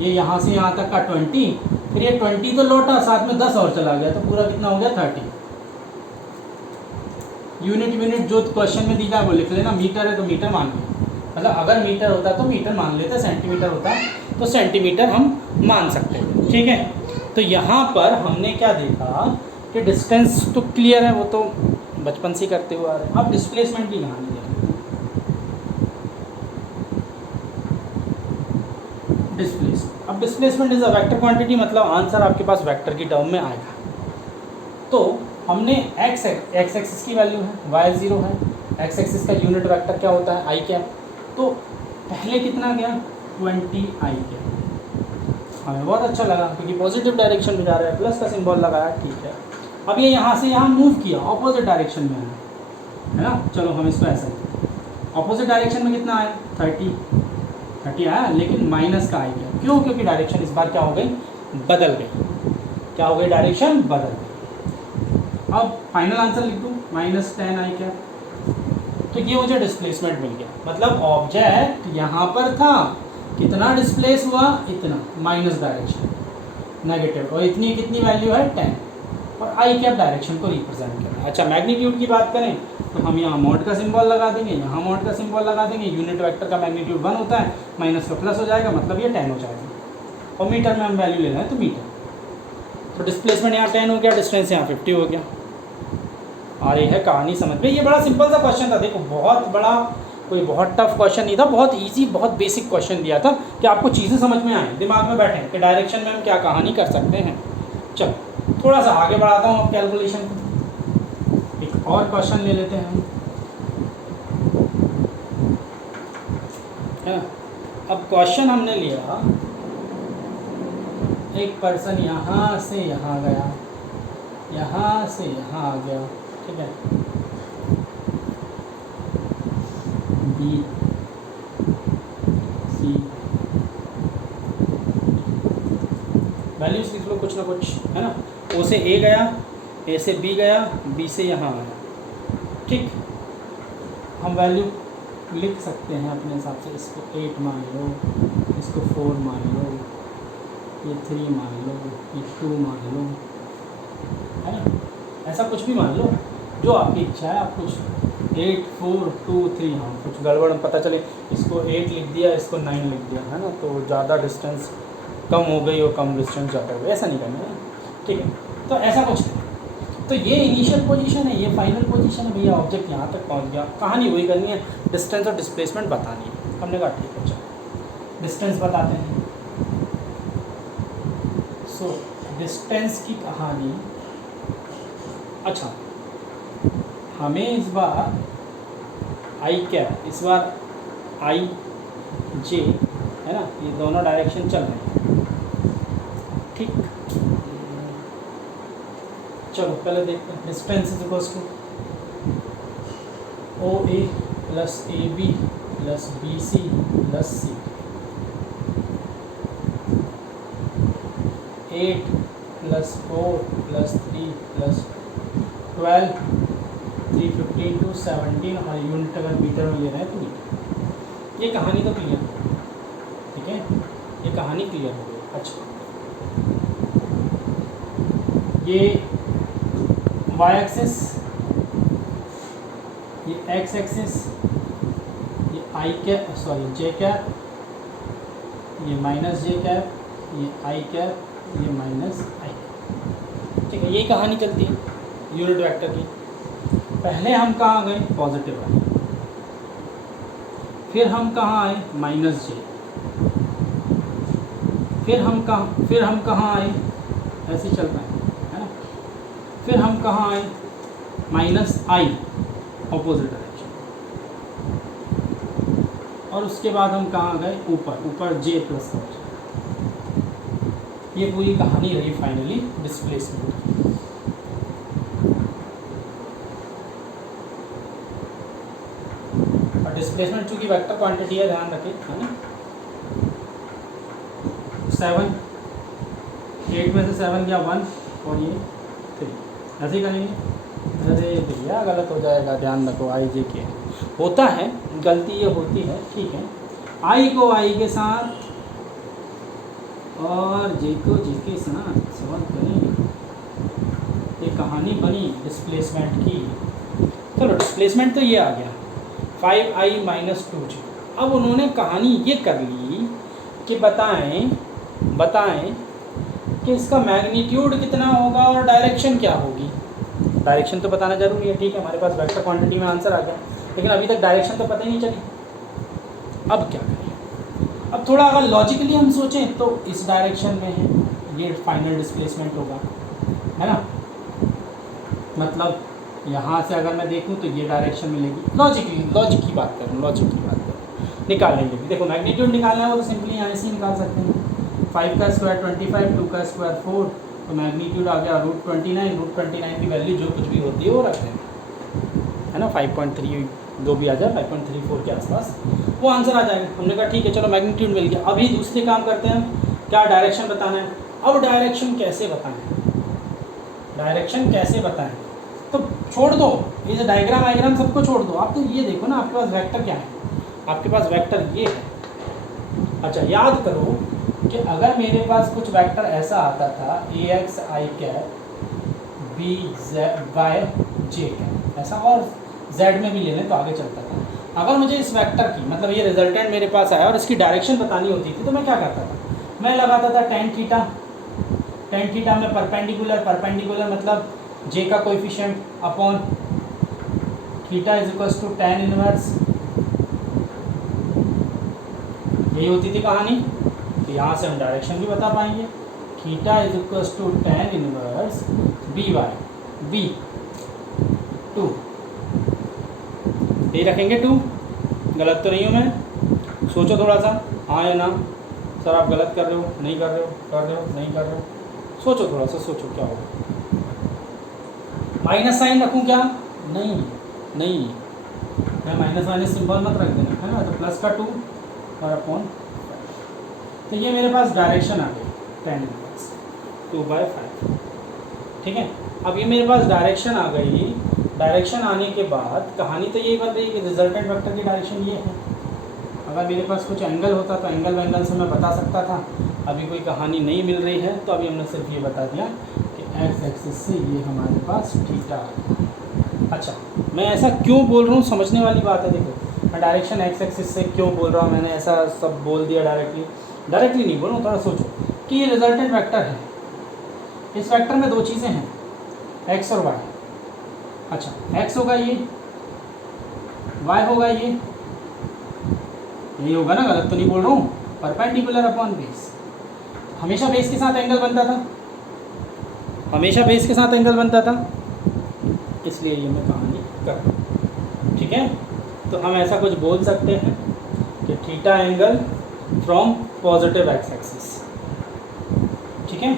ये यहाँ से यहाँ तक का 20, फिर ये 20 तो लौटा, साथ में 10 और चला गया, तो पूरा कितना हो गया 30। यूनिट जो क्वेश्चन में दी जाए वो लिख लेना, मीटर है तो मीटर मान लो, मतलब अगर मीटर होता तो मीटर मान लेते, सेंटीमीटर होता तो सेंटीमीटर हम मान सकते हैं। ठीक है, तो यहाँ पर हमने क्या देखा कि डिस्टेंस तो क्लियर है, वो तो बचपन से करते हुए आ रहे हैं। अब डिस्प्लेसमेंट की कहानी है। अब displacement is a vector quantity, मतलब आंसर आपके पास वेक्टर की टर्म में आएगा। तो हमने एक्स एक्सिस की वैल्यू है, वाई 0 है, एक्स एक्सिस का यूनिट वेक्टर क्या होता है आई कैप, तो पहले कितना गया 20 आई कैप, हमें बहुत अच्छा लगा क्योंकि पॉजिटिव डायरेक्शन में जा रहा है, प्लस का सिंबल लगाया, ठीक है। अब ये यहाँ से यहाँ मूव किया, ऑपोजिट डायरेक्शन में है ना, चलो हम इसको ऐसा, ऑपोजिट डायरेक्शन में कितना आया 30 आया, लेकिन माइनस का आई गया, क्यों, क्योंकि डायरेक्शन इस बार क्या हो गई, बदल गई, क्या हो गई, डायरेक्शन बदल गई। अब फाइनल आंसर लिख दूँ -10 आई क्या, तो ये मुझे डिस्प्लेसमेंट मिल गया, मतलब ऑब्जेक्ट यहाँ पर था, कितना डिस्प्लेस हुआ, इतना, माइनस डायरेक्शन नेगेटिव, और इतनी कितनी वैल्यू है 10, और आई कैप डायरेक्शन को रिप्रेजेंट करना। अच्छा मैग्नीट्यूड की बात करें तो हम यहाँ मॉड का सिंबल लगा देंगे, यहाँ मॉड का सिंबल लगा देंगे, यूनिट वेक्टर का मैग्नीट्यूड 1 होता है, माइनस का प्लस हो जाएगा, मतलब ये 10 हो जाएगा, और मीटर में हम वैल्यू लेना है तो मीटर, तो डिस्प्लेसमेंट यहाँ 10 हो गया, डिस्टेंस यहाँ 50 हो गया। और ये है कहानी समझ में, ये बड़ा सिंपल सा क्वेश्चन था, देखो बहुत बड़ा कोई बहुत टफ क्वेश्चन नहीं था, बहुत इजी बहुत बेसिक क्वेश्चन दिया था कि आपको चीज़ें समझ में आए, दिमाग में बैठे कि डायरेक्शन में हम क्या कहानी कर सकते हैं। चलो थोड़ा सा आगे बढ़ाता हूँ अब कैलकुलेशन को, एक और क्वेश्चन ले लेते हैं हम, है ना। अब क्वेश्चन हमने लिया, एक पर्सन यहाँ से यहाँ गया, यहाँ से यहाँ आ गया, ठीक है, बी सी वैल्यूज लिख लो कुछ ना कुछ, है ना, ओ से ए गया, ए से बी गया, बी से यहाँ आया, ठीक, हम वैल्यू लिख सकते हैं अपने हिसाब से, इसको 8 मान लो, इसको 4 मान लो, ये 3 मान लो, ये 2 मान लो, है ना, ऐसा कुछ भी मान लो जो आपकी इच्छा है, आप कुछ 8 4 2 3, हाँ कुछ गड़बड़ पता चले, इसको 8 लिख दिया, इसको 9 लिख दिया, है ना, तो ज़्यादा डिस्टेंस कम हो गई और कम डिस्टेंस ज़्यादा हो गई, ऐसा नहीं करना है, ठीक है। तो ऐसा कुछ नहीं, तो ये इनिशियल पोजीशन है, ये फाइनल पोजीशन है, भैया ऑब्जेक्ट यहाँ तक पहुँच गया, कहानी वही करनी है, डिस्टेंस और डिस्प्लेसमेंट बतानी है। हमने कहा ठीक है चलो डिस्टेंस बताते हैं। सो डिस्टेंस की कहानी, अच्छा हमें इस बार आई कैप, इस बार आई जे, है ना, ये दोनों डायरेक्शन चल रहे हैं, ठीक। चलो पहले देखते हैं, distance is equals to O A plus A B plus B C plus C, 8 plus 4 plus 3 plus 12, 3 15 to 17, और यूनिट अगर मीटर में ले रहे हैं तो मीटर। ये कहानी तो क्लियर हो, ठीक है, ये कहानी क्लियर हो गई। अच्छा ये y एक्सिस, ये x एक्सिस, ये i cap, sorry j cap, ये माइनस j कैप, ये i कैप, ये माइनस i, ठीक है, यही कहानी चलती है यूनिट वेक्टर की। पहले हम कहाँ गए, पॉजिटिव आए, फिर हम कहाँ आए, माइनस जे, फिर हम कहाँ आए, ऐसे ही चल रहा है ना, फिर हम कहाँ आए, माइनस आई, ऑपोजिट डायरेक्शन, और उसके बाद हम कहाँ गए, ऊपर जे प्लस और। ये पूरी कहानी रही फाइनली डिस्प्लेसमेंट। और डिस्प्लेसमेंट चूंकि वेक्टर क्वांटिटी है, ध्यान रखें, है ना। 7, 8 में से 7 गया 1 और ये 3, ऐसे ही करेंगे। अरे भैया गलत हो जाएगा, ध्यान रखो, आई जे के होता है, गलती ये होती है, ठीक है। आई को आई के साथ और जे को जे के साथ सॉल्व करें, ये कहानी बनी डिस्प्लेसमेंट की। चलो डिस्प्लेसमेंट तो ये आ गया 5i माइनस 2j। अब उन्होंने कहानी ये कर ली कि बताएं कि इसका मैग्नीट्यूड कितना होगा और डायरेक्शन क्या होगी। डायरेक्शन तो बताना जरूरी है, ठीक है, हमारे पास वेक्टर क्वांटिटी में आंसर आ गया, लेकिन अभी तक डायरेक्शन तो पता ही नहीं चली। अब क्या करें, अब थोड़ा अगर लॉजिकली हम सोचें तो इस डायरेक्शन में है, ये फाइनल डिस्प्लेसमेंट होगा, है ना। मतलब यहाँ से अगर मैं देखूँ तो ये डायरेक्शन मिलेगी, लॉजिक की बात करूँ, निकाल लेंगे। देखो मैग्नीट्यूड निकालना है वो तो सिंपली यहाँ से ही निकाल सकते हैं। 5 का स्क्वायर 25, 2 का स्क्वायर 4, तो मैग्नीट्यूड आ गया √29 की वैल्यू जो कुछ भी होती है वो रख देंगे, है ना। 5.3 जो भी आ जाए, 5.34 के आसपास वो आंसर आ जाएगा। हमने कहा ठीक है, चलो मैग्नीट्यूड मिल गया। अभी दूसरे काम करते हैं, क्या डायरेक्शन बताना है। अब डायरेक्शन कैसे बताएं, तो छोड़ दो ये जो डायग्राम सबको छोड़ दो, आप तो ये देखो ना, आपके पास वेक्टर क्या है, आपके पास वेक्टर ये है। अच्छा याद करो कि अगर मेरे पास कुछ वेक्टर ऐसा आता था ax i cap b y j cap ऐसा, और z में भी ले लें तो आगे चलता था। अगर मुझे इस वेक्टर की, मतलब ये रिजल्टेंट मेरे पास आया और इसकी डायरेक्शन बतानी होती थी, तो मैं क्या करता था, मैं लगाता था tan थीटा में परपेंडिकुलर मतलब j का coefficient upon theta is equals to tan inverse. यही होती थी कहानी। तो यहाँ से हम डायरेक्शन भी बता पाएंगे, theta is equals to tan inverse b 2, यही रखेंगे 2। गलत तो नहीं हूँ मैं, सोचो थोड़ा सा, हाँ या ना। सर आप गलत कर रहे हो, नहीं कर रहे हो, कर रहे हो, नहीं कर रहे हो, सोचो थोड़ा सा, सोचो क्या होगा। माइनस साइन रखूँ क्या, नहीं, मैं माइनस सिंबल मत रख देना, है ना। तो प्लस का 2 और अपॉन, तो ये मेरे पास डायरेक्शन आ गई tan इनवर्स 2/5, ठीक है। अब ये मेरे पास डायरेक्शन आ गई। डायरेक्शन आने के बाद कहानी तो यही बन रही है कि रिजल्टेंट वेक्टर की डायरेक्शन ये है। अगर मेरे पास कुछ एंगल होता तो एंगल से मैं बता सकता था। अभी कोई कहानी नहीं मिल रही है, तो अभी हमने सिर्फ ये बता दिया कि एक्स एक्सिस से ये हमारे पास थीटा। अच्छा मैं ऐसा क्यों बोल रहा हूँ, समझने वाली बात है। देखो मैं डायरेक्शन एक्स एक्सिस से क्यों बोल रहा हूँ, मैंने ऐसा सब बोल दिया डायरेक्टली नहीं बोल रहा हूँ। थोड़ा सोचो कि ये रिजल्टेंट वेक्टर है, इस वेक्टर में दो चीज़ें हैं, एक्स और वाई। अच्छा एक्स होगा ये, वाई होगा ये, यही होगा ना, गलत तो नहीं बोल रहा हूँ। परपेंडिकुलर अपॉन बेस, हमेशा बेस के साथ एंगल बनता था, इसलिए ये मैं कहानी कर रहा हूँ, ठीक है। तो हम ऐसा कुछ बोल सकते हैं कि theta angle from positive x axis, ठीक है,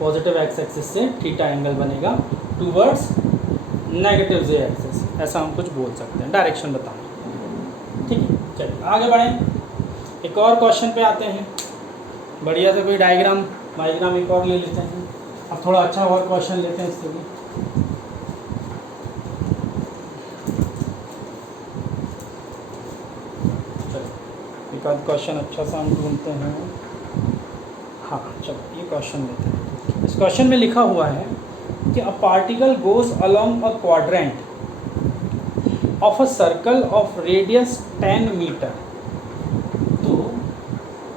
पॉजिटिव एक्स एक्सिस से थीटा एंगल बनेगा टूवर्ड्स नेगेटिव जे एक्सिस, ऐसा हम कुछ बोल सकते हैं डायरेक्शन बताने, ठीक है। चलिए आगे बढ़ें, एक और क्वेश्चन पे आते हैं। बढ़िया से कोई डायग्राम एक और ले लेते हैं। अब थोड़ा अच्छा और क्वेश्चन लेते हैं इससे भी। चलो एक आध क्वेश्चन अच्छा सा हम ढूंढते हैं। हाँ चलो ये क्वेश्चन लेते हैं। इस क्वेश्चन में लिखा हुआ है कि a particle goes along a quadrant of a circle of radius 10 metre. तो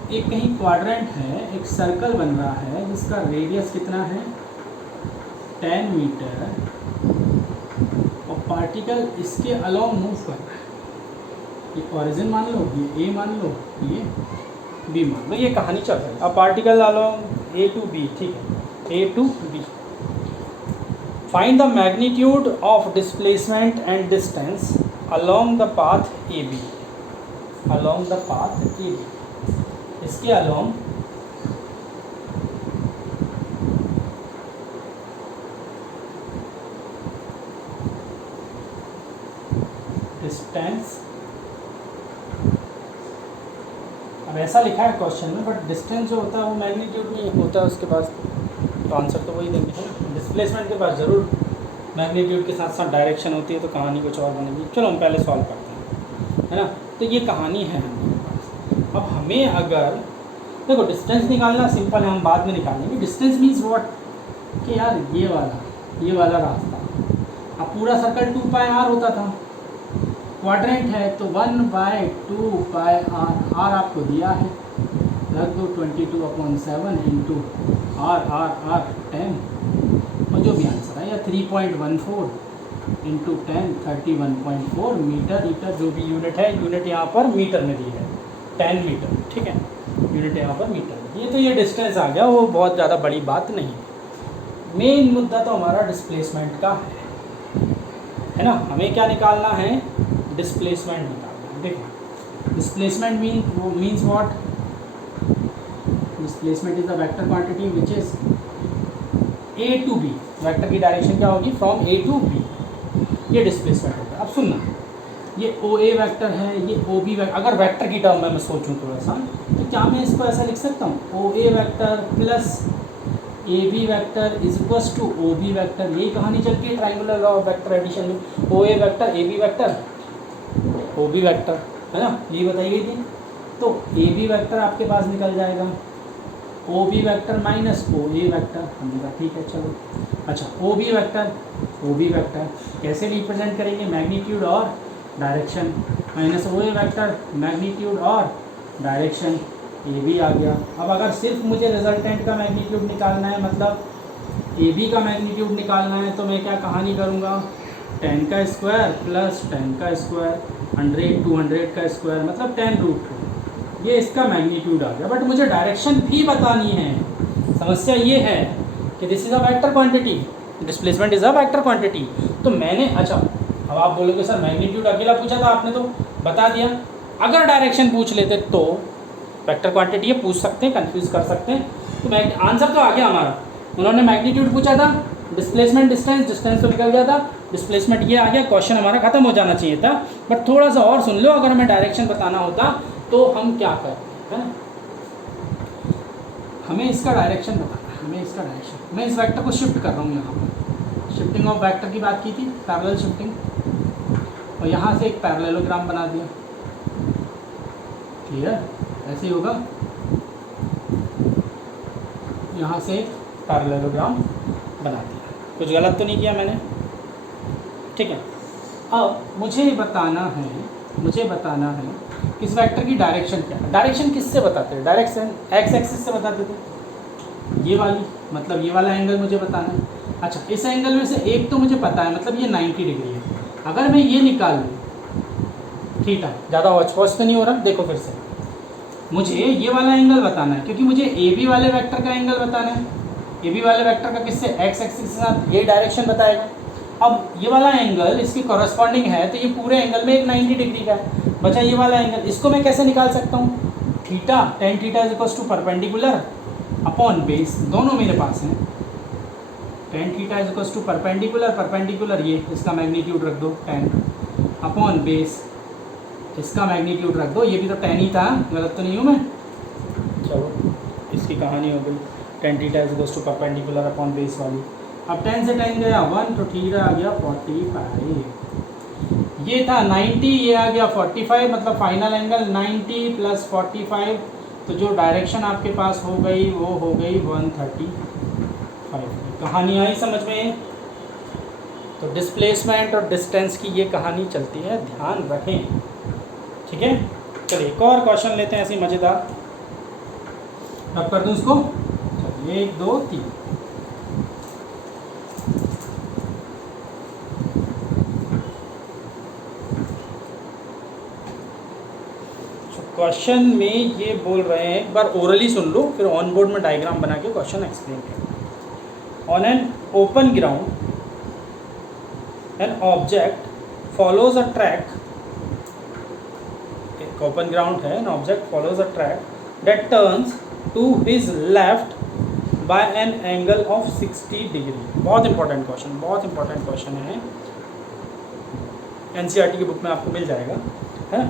एक कहीं क्वाड्रेंट है, एक सर्कल बन रहा है जिसका रेडियस कितना है 10 मीटर, पार्टिकल इसके अलोंग मूव कर रहा है, ये ओरिजिन मान लो, ये ए मान लो, ये बी मान लो, ये कहानी चल रही है। अब particle along A to B, ठीक है, A to B. Find the magnitude of displacement and distance along the path A B, along the path A B, इसके अलोंग डिस्टेंस। अब ऐसा लिखा है क्वेश्चन में, बट डिस्टेंस जो होता है वो मैग्नीट्यूड नहीं होता है उसके पास, तो आंसर तो वही देंगे है ना। डिस्प्लेसमेंट के पास ज़रूर मैग्नीट्यूड के साथ साथ डायरेक्शन होती है, तो कहानी कुछ और बनेगी। चलो हम पहले सॉल्व करते हैं, है ना। तो ये कहानी है हमारे पास। अब हमें अगर देखो डिस्टेंस निकालना सिंपल है, हम बाद में निकालेंगे। डिस्टेंस मीन्स व्हाट, कि यार ये वाला रास्ता, अब पूरा सर्कल 2πr होता था, क्वाड्रेंट है तो 1/2πr, आर आपको दिया है, रख दो 22/7 इंटू आर 10, और जो भी आंसर है या 3.14 इंटू 10 31.4 मीटर। जो भी यूनिट है, यूनिट यहाँ पर मीटर में दी है, 10 मीटर, ठीक है, यूनिट यहाँ पर मीटर में। ये तो ये डिस्टेंस आ गया, वो बहुत ज़्यादा बड़ी बात नहीं है। मेन मुद्दा तो हमारा डिस्प्लेसमेंट का है ना। हमें क्या निकालना है, डिस्प्लेसमेंट निकालना है। देखो displacement means what, displacement is the vector quantity which is A to B, vector की डायरेक्शन क्या होगी, फ्रॉम ए टू बी, ये डिस्प्लेसमेंट होता है। अब सुनना, ये ओ ए वैक्टर है, ये ओ बी वैक्टर। अगर वेक्टर की टर्म में मैं सोचूं थोड़ा सा, तो क्या मैं इसको ऐसा लिख सकता हूँ, O A vector plus A B vector is equals to O B vector. यही कहानी चलती है triangular law of vector addition में, O A vector A B vector O B vector, है ना, यही बताई गई थी। तो ए बी वैक्टर आपके पास निकल जाएगा, ओ B vector minus O A vector, हमने कहा ठीक है चलो। अच्छा ओ बी वैक्टर कैसे रिप्रेजेंट करेंगे, मैग्नीट्यूड और direction, minus O A vector magnitude और डायरेक्शन, ए बी आ गया। अब अगर सिर्फ मुझे रिजल्टेंट का मैग्नीट्यूड निकालना है, मतलब ए बी का मैग्नीट्यूड निकालना है, तो मैं क्या कहानी करूँगा, 10 का स्क्वायर प्लस 10 का स्क्वायर, 100 200 का स्क्वायर, मतलब 10√2, ये इसका मैग्नीट्यूड आ गया। बट मुझे डायरेक्शन भी बतानी है। समस्या ये है कि this is a vector quantity, displacement is a vector quantity. तो मैंने, अच्छा अब आप बोलोगे सर मैग्नीट्यूड अकेला पूछा था आपने, तो बता दिया। अगर डायरेक्शन पूछ लेते तो वेक्टर क्वांटिटी ये पूछ सकते हैं, कंफ्यूज कर सकते हैं। तो आंसर तो आ गया हमारा। उन्होंने मैग्नीट्यूड पूछा था, डिस्प्लेसमेंट डिस्टेंस तो निकल गया था, डिस्प्लेसमेंट ये आ गया, क्वेश्चन हमारा खत्म हो जाना चाहिए था। बट थोड़ा सा और सुन लो, अगर हमें डायरेक्शन बताना होता तो हम क्या करते, है ना, हमें इसका डायरेक्शन बताना है, हमें इसका डायरेक्शन। मैं इस वेक्टर को शिफ्ट कर रहा हूँ, यहाँ पर शिफ्टिंग ऑफ वेक्टर की बात की थी, पैरेलल शिफ्टिंग, और यहाँ से एक पैरेललोग्राम बना दिया। क्लियर, ऐसे ही होगा, यहाँ से पैरेललोग्राम बना दिया। कुछ गलत तो नहीं किया मैंने, ठीक है। अब मुझे बताना है इस वेक्टर की डायरेक्शन क्या है। डायरेक्शन किससे बताते हैं, डायरेक्शन एक्स एक्सिस से बताते थे, ये वाली, मतलब ये वाला एंगल मुझे बताना है। अच्छा इस एंगल में से एक तो मुझे पता है, मतलब ये 90 डिग्री है। अगर मैं ये निकाल लूँ, थीटा, ज़्यादा वॉच तो नहीं हो रहा, देखो फिर से, मुझे ये वाला एंगल बताना है, क्योंकि मुझे ए बी वाले वेक्टर का एंगल बताना है। ए बी वाले वेक्टर का किससे, एक्स एक्सिस के साथ, ये डायरेक्शन बताएगा। अब ये वाला एंगल इसकी कॉरस्पॉन्डिंग है, तो ये पूरे एंगल में एक 90 डिग्री का है। बचा ये वाला एंगल, इसको मैं कैसे निकाल सकता हूँ, theta, tan theta is equals to perpendicular upon base, दोनों मेरे पास हैं। tan theta is equals to perpendicular ये इसका मैग्नीट्यूड रख दो 10 अपॉन बेस, इसका मैग्नीट्यूड रख दो, ये भी तो 10 ही था, गलत तो नहीं हूँ मैं। चलो इसकी कहानी हो गई, tan theta is equals to perpendicular upon base वाली। अब 10 से 10 गया 1, तो थीटा आ गया 45, ये था 90, ये आ गया 45, मतलब फाइनल एंगल 90 प्लस 45, तो जो डायरेक्शन आपके पास हो गई वो हो गई 135। कहानी आई समझ में। तो डिस्प्लेसमेंट और डिस्टेंस की ये कहानी चलती है, ध्यान रखें, ठीक है। चलिए एक और क्वेश्चन लेते हैं ऐसी मज़ेदार, अब कर दूँ उसको, चलिए 1 2 3। क्वेश्चन में ये बोल रहे हैं, एक बार ओरली सुन लो, फिर ऑन बोर्ड में डायग्राम बना के क्वेश्चन एक्सप्लेन करें। On an open ground an object follows a track, एक ओपन ग्राउंड है, an object follows a track that turns to his left by an angle of 60 degree. बहुत इंपॉर्टेंट क्वेश्चन, बहुत इंपॉर्टेंट क्वेश्चन है, एनसीईआरटी की बुक में आपको मिल जाएगा, है ना।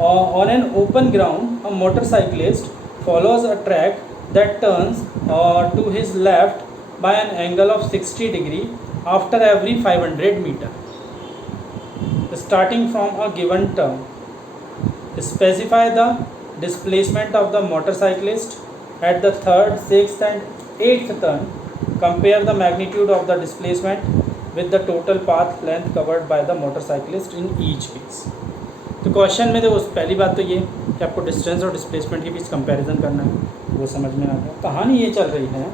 On an open ground a motorcyclist follows a track that turns to his left by an angle of 60 degree after every 500 metre starting from a given turn. Specify the displacement of the motorcyclist at the third, sixth and eighth turn. Compare the magnitude of the displacement with the total path length covered by the motorcyclist in each case. तो क्वेश्चन में देखो, पहली बात तो ये कि आपको डिस्टेंस और डिस्प्लेसमेंट के बीच कंपैरिजन करना है, वो समझ में आ गया। कहानी ये चल रही है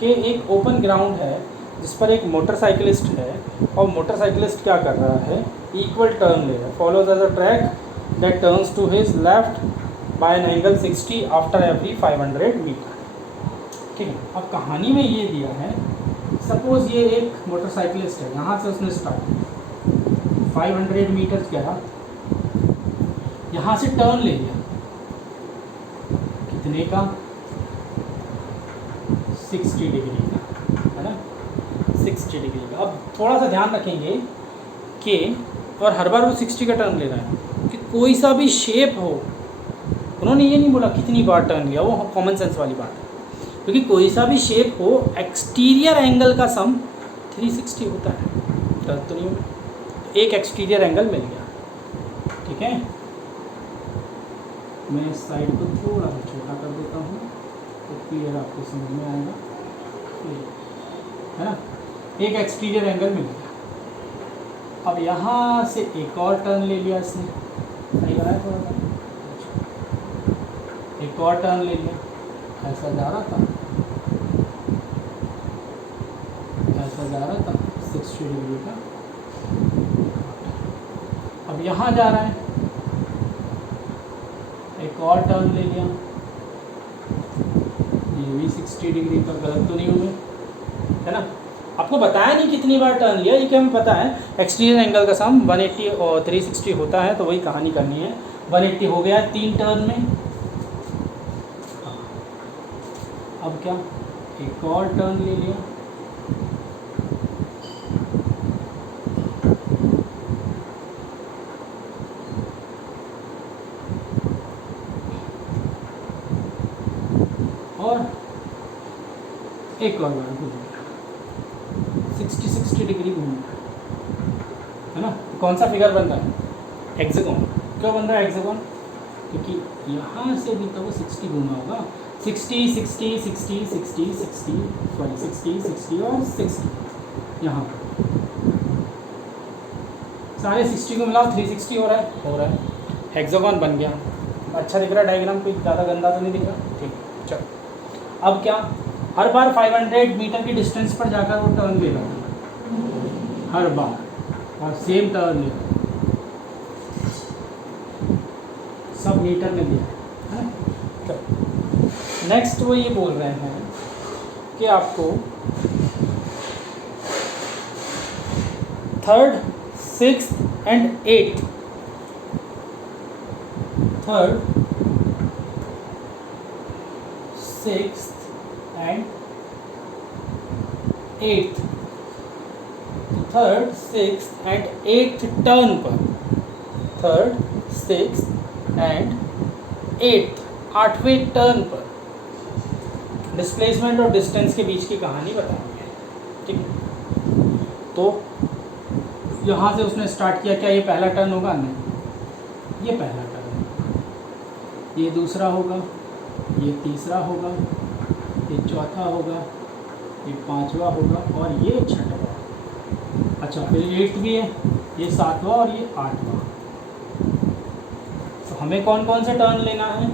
कि एक ओपन ग्राउंड है जिस पर एक मोटरसाइकिलिस्ट है, और मोटरसाइकिलिस्ट क्या कर रहा है, इक्वल टर्न ले रहा है, follows as a track that turns to his left by an angle 60 after every 500 metre. ठीक है, अब कहानी में ये दिया है, सपोज ये एक मोटरसाइकिलिस्ट है, यहाँ से उसने स्टार्ट 500 मीटर गया, यहाँ से टर्न ले लिया, कितने का, 60 डिग्री का, है ना, 60 डिग्री का। अब थोड़ा सा ध्यान रखेंगे कि, और हर बार वो 60 का टर्न ले रहा है, कि कोई सा भी शेप हो, उन्होंने ये नहीं बोला कितनी बार टर्न लिया, वो कॉमन सेंस वाली बात है, क्योंकि कोई सा भी शेप हो, एक्सटीरियर एंगल का सम 360 होता है, टर्न तो नहीं होगा, तो एक एक्सटीरियर एंगल मिल गया। ठीक है, मैं इस साइड को थोड़ा सा छोटा कर देता हूँ तो क्लियर आपको समझ में आएगा, है ना, एक एक्सटीरियर एंगल मिल गया। अब यहाँ से एक और टर्न ले लिया इसने, सही बनाया थोड़ा सा, एक और टर्न ले लिया, ऐसा जा रहा था, ऐसा जा रहा था 60 डिग्री का, अब यहाँ जा रहा है, एक और टर्न ले लिया, ये भी 60 डिग्री का, गलत तो नहीं हुए, है ना। आपको बताया नहीं कितनी बार टर्न लिया, ये क्या हमें पता है, एक्सटीरियर एंगल का सम 180 और 360 होता है, तो वही कहानी करनी है। 180 हो गया 3 टर्न में, अब क्या, एक और टर्न ले लिया, और एक और बार घूम गया, 60 डिग्री घूम गया, है ना। कौन सा फिगर बन रहा है, हेक्सागोन। क्यों बन रहा है हेक्सागोन, क्योंकि यहाँ से भी तो वो 60 घूमा होगा, 60 60 60 60 60 सॉरी 60 60 और 60, यहाँ सारे 60 को मिलाओ 360 हो रहा है, हेक्सागोन बन गया। अच्छा दिख रहा है डायग्राम, कोई ज़्यादा गंदा तो नहीं दिख रहा, ठीक है। चलो अब क्या, हर बार 500 मीटर की डिस्टेंस पर जाकर वो टर्न ले रहा है, हर बार, और सेम टर्न ले रहा है, सब मीटर में दिया है ना। चलो नेक्स्ट वो ये बोल रहे हैं कि आपको third, sixth and eighth, third, sixth and eighth, third, sixth and eighth turn पर, थर्ड, सिक्स्थ एंड एट्थ, 8वें टर्न पर डिस्प्लेसमेंट और डिस्टेंस के बीच की कहानी बताएंगे। ठीक है, तो यहाँ से उसने स्टार्ट किया, क्या ये पहला टर्न होगा, नहीं, ये पहला टर्न होगा, ये दूसरा होगा, ये तीसरा होगा, ये चौथा होगा, ये पांचवा होगा, और ये छठवा। अच्छा, फिर एट्थ भी है, ये सातवां और ये आठवां। तो हमें कौन कौन से टर्न लेना है,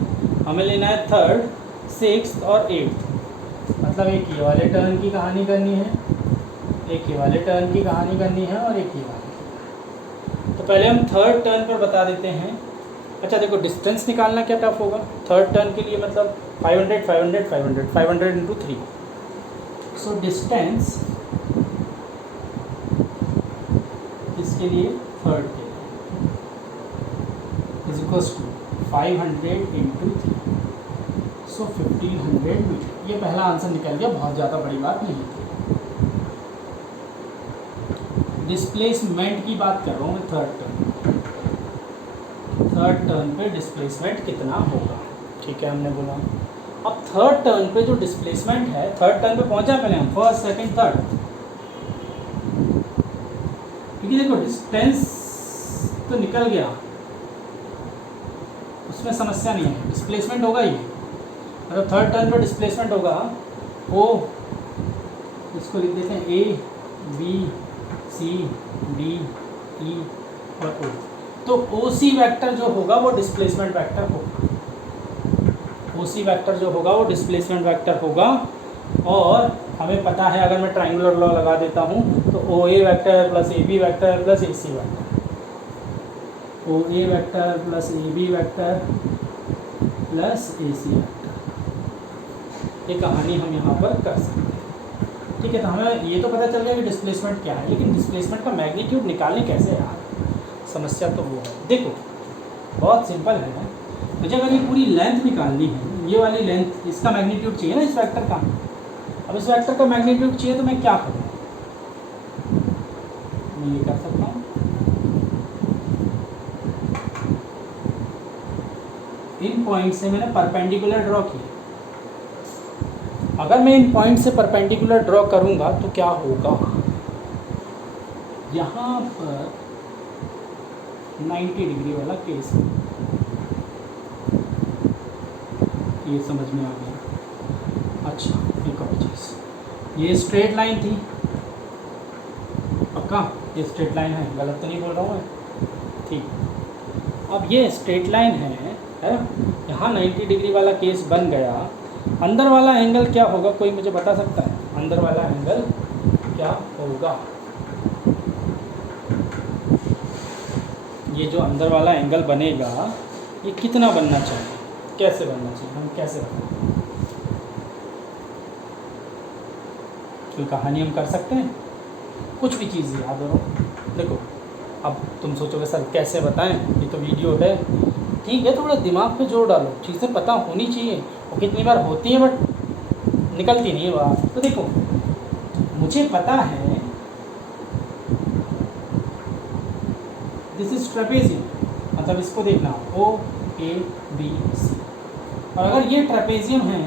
हमें लेना है थर्ड, सिक्स्थ और एट्थ, मतलब एक ये वाले टर्न की कहानी करनी है, एक ये वाले टर्न की कहानी करनी है, और एक ये वाले। तो पहले हम थर्ड टर्न पर बता देते हैं अच्छा देखो, डिस्टेंस निकालना क्या टफ होगा थर्ड टर्न के लिए, मतलब 500 500 500 500 इंटू 3। सो डिस्टेंस इसके लिए थर्ड के लिए is equals to 500 into 3, so 1500 metre. ये पहला आंसर निकल गया, बहुत ज़्यादा बड़ी बात नहीं थी। डिस्प्लेसमेंट की बात कर रहा हूँ मैं, थर्ड टर्न पे डिस्प्लेसमेंट कितना होगा, ठीक है हमने बोला। अब थर्ड टर्न पे जो डिस्प्लेसमेंट है, थर्ड टर्न पे पहुंचा पहले हम, फर्स्ट सेकंड थर्ड, क्योंकि देखो डिस्टेंस तो निकल गया, उसमें समस्या नहीं है, डिस्प्लेसमेंट होगा ही, मतलब थर्ड टर्न पे डिस्प्लेसमेंट होगा ओ, इसको लिख देते हैं A B C D E और ओ। तो ओ सी वैक्टर जो होगा वो डिस्प्लेसमेंट वैक्टर होगा, ओ सी वैक्टर जो होगा वो डिस्प्लेसमेंट वैक्टर होगा। और हमें पता है, अगर मैं ट्राइंगुलर लॉ लगा देता हूँ तो O A vector plus A B vector plus A C vector, O A vector plus A B vector plus A C vector, ये कहानी हम यहाँ पर कर सकते हैं, ठीक है। तो हमें ये तो पता चल गया कि डिस्प्लेसमेंट क्या है, लेकिन डिस्प्लेसमेंट का मैग्नीट्यूड निकालने कैसे यार, समस्या तो वो है। देखो बहुत सिंपल है, मुझे अगर ये पूरी लेंथ निकालनी है, ये वाली लेंथ, इसका मैग्नीट्यूड चाहिए ना इस वेक्टर का। अब इस वेक्टर का मैग्नीट्यूड चाहिए तो मैं क्या करूँ, मैं ये कर सकता हूँ, इन पॉइंट से मैंने परपेंडिकुलर ड्रॉ किया। अगर मैं इन पॉइंट से परपेंडिकुलर ड्रॉ करूँगा तो क्या होगा, यहाँ पर 90 डिग्री वाला केस है, ये समझ में आ गया। अच्छा एक और चीज़, ये स्ट्रेट लाइन थी, पक्का ये स्ट्रेट लाइन है, गलत तो नहीं बोल रहा हूँ मैं, ठीक। अब ये स्ट्रेट लाइन है यहाँ 90 डिग्री वाला केस बन गया। अंदर वाला एंगल क्या होगा, कोई मुझे बता सकता है, अंदर वाला एंगल क्या होगा? ये जो अंदर वाला एंगल बनेगा ये कितना बनना चाहिए, कैसे बनना चाहिए, हम कैसे बनाएंगे? कोई कहानी हम कर सकते हैं, कुछ भी चीज़ याद हो। देखो अब तुम सोचोगे सर कैसे बताएं, ये तो वीडियो है, ठीक है, थोड़ा दिमाग पे जोर डालो, चीज़ें पता होनी चाहिए, वो कितनी बार होती हैं बट निकलती नहीं है बात। तो देखो मुझे पता है दिस इज ट्रेपेजियम, मतलब इसको देखना ओ ए बी सी, और अगर ये ट्रेपेजियम है,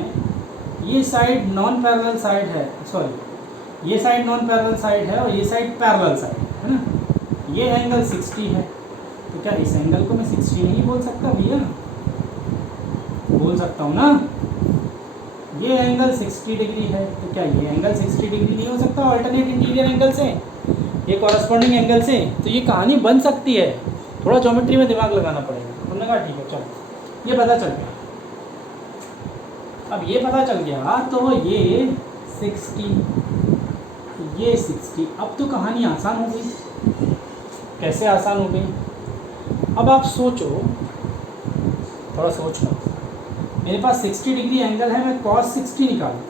ये साइड नॉन पैरेलल साइड है, सॉरी ये साइड नॉन पैरेलल साइड है और ये साइड पैरेलल साइड है ना, ये एंगल 60 है, तो क्या इस एंगल को मैं 60 नहीं बोल सकता भैया? बोल सकता हूँ ना, ये एंगल 60 डिग्री है, तो क्या ये एंगल 60 डिग्री नहीं हो सकता ऑल्टरनेट इंटीरियर एंगल से, ये कॉरस्पॉन्डिंग एंगल से? तो ये कहानी बन सकती है, थोड़ा ज्योमेट्री में दिमाग लगाना पड़ेगा। हमने कहा ठीक है चलो, ये पता चल गया। अब ये पता चल गया तो ये 60, ये 60, अब तो कहानी आसान हो गई। कैसे आसान हो गई? अब आप सोचो, थोड़ा सोचना, मेरे पास 60 डिग्री एंगल है, मैं cos 60 निकालूँ,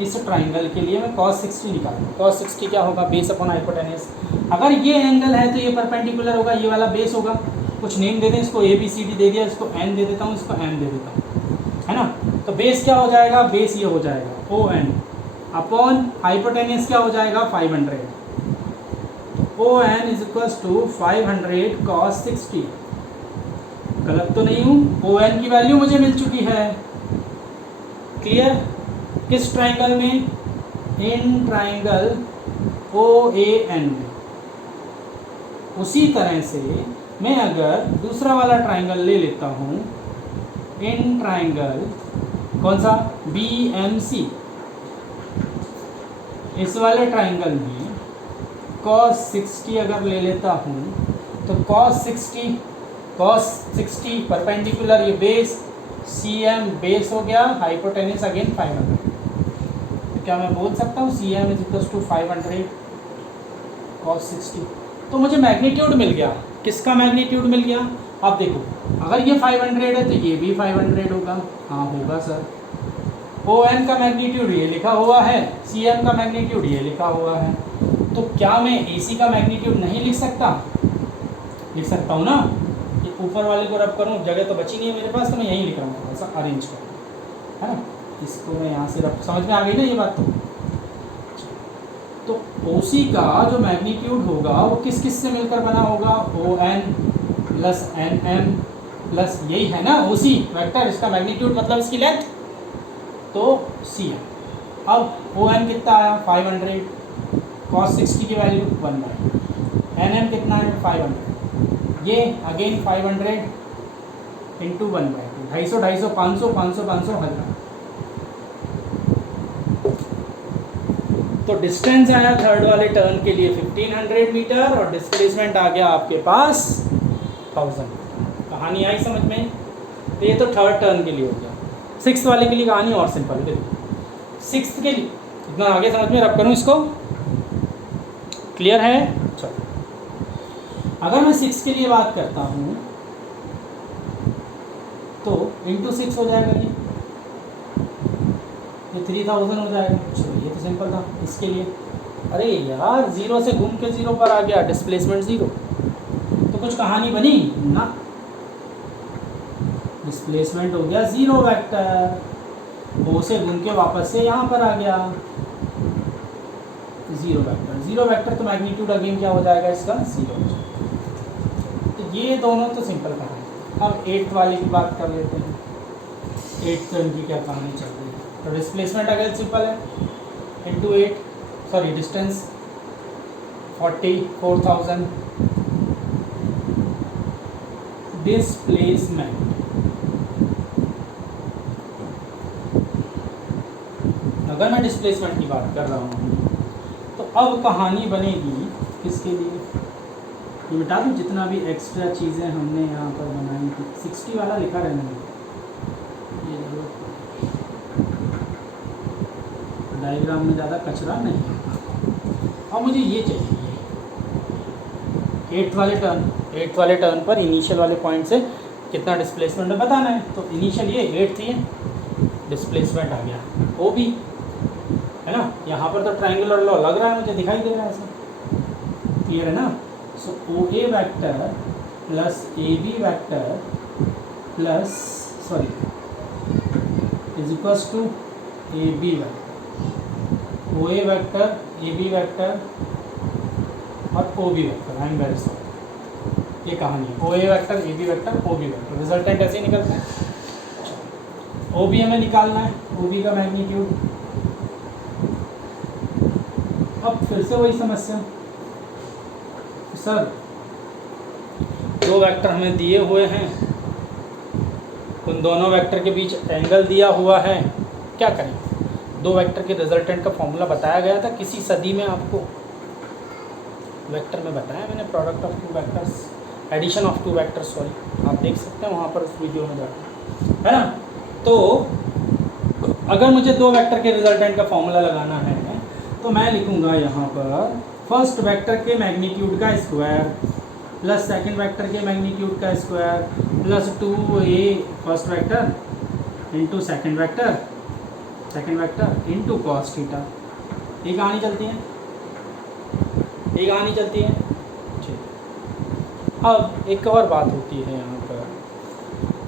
इस ट्राइंगल के लिए मैं cos 60 निकालूँ। cos 60 क्या होगा? Base upon hypotenuse. अगर ये एंगल है तो ये परपेंडिकुलर होगा, ये वाला बेस होगा। कुछ नेम दे दें इसको, ए बी सी डी दे दिया, इसको n दे देता हूँ, इसको m दे देता हूँ, है ना। तो बेस क्या हो जाएगा? बेस ये हो जाएगा ओ एन अपॉन हाइपोटेन्यूज क्या हो जाएगा? 500। O N is equals to 500 cos 60। गलत तो नहीं हूँ? ओ एन की वैल्यू मुझे मिल चुकी है, क्लियर? किस ट्राइंगल में? In triangle O A N में। उसी तरह से मैं अगर दूसरा वाला ट्राइंगल ले लेता हूँ, इन ट्राइंगल कौन सा? बी एम सी, इस वाले ट्राइंगल में cos 60 अगर ले लेता हूँ तो cos 60 परपेंडिकुलर, ये बेस सी एम बेस हो गया, हाइपोटेन्यूज अगेन 500। तो क्या मैं बोल सकता हूँ C M is equal to 500 cos 60? तो मुझे मैग्नीट्यूड मिल गया। किसका मैग्नीट्यूड मिल गया? अब देखो, अगर ये 500 है तो ये भी 500 होगा। हाँ होगा सर। ओ एन का मैग्नीट्यूड ये लिखा हुआ है, सी एम का मैग्नीट्यूड ये लिखा हुआ है, तो क्या मैं ए सी का मैग्नीट्यूड नहीं लिख सकता? लिख सकता हूँ ना। ये ऊपर वाले को रब करूँ, जगह तो बची नहीं है मेरे पास, तो मैं यहीं लिख रहा हूँ, थोड़ा सा अरेंज करूँ, है ना। इसको मैं यहाँ से रब, समझ में आ गई ना ये बात? तो ओ सी का जो मैग्नीट्यूड होगा वो किस किस से मिलकर बना होगा? O N plus N M plus, यही है ना ओ सी वैक्टर, इसका मैग्नीट्यूड मतलब इसकी लेंथ, तो सी एम। अब ओ एन कितना आया? 500, कॉस 60 की वैल्यू 1/, एन एम कितना है? 500, ये अगेन 500 इंटू 1/2, 250, 250, 500, 500, 500, 1000। तो डिस्टेंस आया थर्ड वाले टर्न के लिए 1500 मीटर और डिस्प्लेसमेंट आ गया आपके पास 1000। कहानी आई समझ में? तो ये तो थर्ड टर्न के लिए हो गया। सिक्स्थ वाले के लिए कहानी और सिंपल है। सिक्स्थ के लिए इतना आगे समझ में, रब करूँ इसको, क्लियर है? चलो, अगर मैं 6 के लिए बात करता हूँ तो इंटू 6 हो जाएगा, ये 3000 हो जाएगा। चलो ये तो सिंपल था इसके लिए। अरे यार, 0 से घूम के 0 पर आ गया, डिस्प्लेसमेंट 0, तो कुछ कहानी बनी ना। डिस्प्लेसमेंट हो गया 0 वेक्टर, ओ से घूम के वापस से यहाँ पर आ गया 0 वेक्टर। 0 वेक्टर तो मैग्नीट्यूड अगेन क्या हो जाएगा इसका? 0 हो जाएगा। तो ये दोनों तो सिंपल कहानी। अब 8th वाले की बात कर लेते हैं। 8th टर्न की क्या कहानी चल रही है? तो डिस्प्लेसमेंट अगर सिंपल है, इंटू 8, सॉरी डिस्टेंस 44,000, डिस्प्लेसमेंट अगर मैं डिस्प्लेसमेंट की बात कर रहा हूँ तो अब कहानी बनेगी किसके लिए? ये मिटा दूँ जितना भी एक्स्ट्रा चीज़ें हमने यहाँ पर बनाई थी। 60 वाला लिखा रहने दो, ये डायग्राम में ज़्यादा कचरा नहीं है। और मुझे ये चाहिए 8th वाले टर्न पर इनिशियल वाले पॉइंट से कितना डिस्प्लेसमेंट है बताना है। तो इनिशियल ये 8 थी, डिस्प्लेसमेंट आ गया ओ बी, है ना। यहाँ पर तो ट्रायंगुलर लॉ लग रहा है, मुझे दिखाई दे रहा है ऐसा, क्लियर है ना। So O A vector plus A B vector plus is equals to A B vector, O A vector, A B vector और O B vector. I am very sorry, ये कहानी है। O A vector, A B vector, O B vector, resultant ऐसे ही निकलता है। ओ बी हमें निकालना है, ओ बी का मैग्नीट्यूड। अब फिर से वही समस्या, सर 2 वेक्टर हमें दिए हुए हैं, उन दोनों वेक्टर के बीच एंगल दिया हुआ है, क्या करें? 2 वेक्टर के रिजल्टेंट का फॉर्मूला बताया गया था किसी सदी में, आपको वेक्टर में बताया मैंने, product of 2 vectors, addition of 2 vectors, sorry, आप देख सकते हैं वहाँ पर उस वीडियो में जाकर, है ना। तो अगर मुझे 2 वेक्टर के रिजल्टेंट का फॉर्मूला लगाना है तो मैं लिखूंगा यहाँ पर फर्स्ट वेक्टर के मैग्नीट्यूड का स्क्वायर प्लस सेकंड वेक्टर के मैग्नीट्यूड का square plus 2a first vector into second vector into cos theta. ये कहानी चलती है, ये कहानी चलती है। अब एक और बात होती है यहाँ पर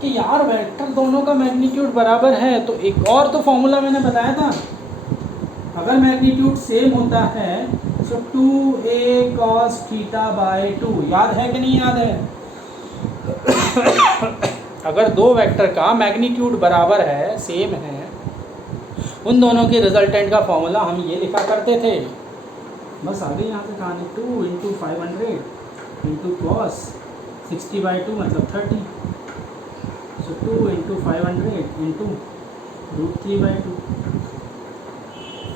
कि यार वेक्टर दोनों का मैग्नीट्यूड बराबर है, तो एक और तो फॉर्मूला मैंने बताया था, अगर मैग्नीट्यूड सेम होता है तो 2a cos θ/2, याद है कि नहीं याद है? अगर 2 वेक्टर का मैग्नीट्यूड बराबर है, सेम है, उन दोनों के रिजल्टेंट का फॉर्मूला हम ये लिखा करते थे। बस आगे यहाँ से कहानी 2 इंटू 500 इंटू कॉस 60/2 मतलब 30, सो 2 इंटू 500 इंटू √3/2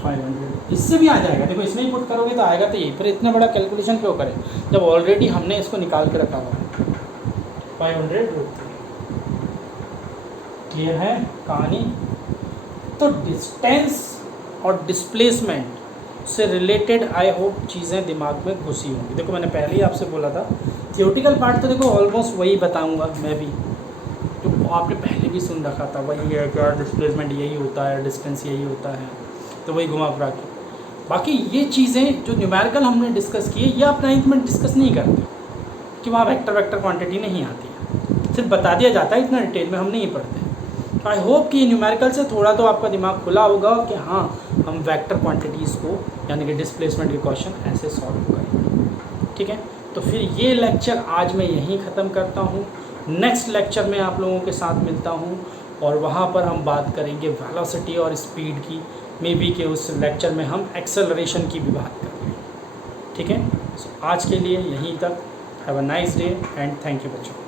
500। इससे भी आ जाएगा, देखो इसमें ही पुट करोगे तो आएगा, तो यही फिर इतना बड़ा कैलकुलेशन क्यों करें जब ऑलरेडी हमने इसको निकाल के रखा हुआ है। 500 क्लियर है कहानी? तो डिस्टेंस और डिस्प्लेसमेंट उससे रिलेटेड आई होप चीज़ें दिमाग में घुसी होंगी। देखो मैंने पहले ही आपसे बोला था थियोटिकल पार्ट तो देखो ऑलमोस्ट वही बताऊंगा मैं भी, तो आपने पहले भी सुन रखा था, वही है क्या डिस्प्लेसमेंट यही होता है, डिस्टेंस यही होता है, तो वही घुमा फिरा के। बाकी ये चीज़ें जो न्यूमेरिकल हमने डिस्कस किए ये आप 9th में डिस्कस नहीं करते कि वहाँ वेक्टर क्वांटिटी नहीं आती है, सिर्फ बता दिया जाता है, इतना डिटेल में हम नहीं पढ़ते। तो आई होप कि न्यूमेरिकल से थोड़ा तो आपका दिमाग खुला होगा कि हाँ हम वेक्टर क्वांटिटीज़ को यानी कि डिस्प्लेसमेंट के क्वेश्चन ऐसे सॉल्व करेंगे। ठीक है, तो फिर ये लेक्चर आज मैं यहीं ख़त्म करता हूँ। नेक्स्ट लेक्चर में आप लोगों के साथ मिलता हूँ और वहाँ पर हम बात करेंगे वेलोसिटी और स्पीड की, मे बी के उस लेक्चर में हम एक्सेलरेशन की भी बात करेंगे। ठीक है, सो आज के लिए यहीं तक। Have a nice day and thank you बच्चों।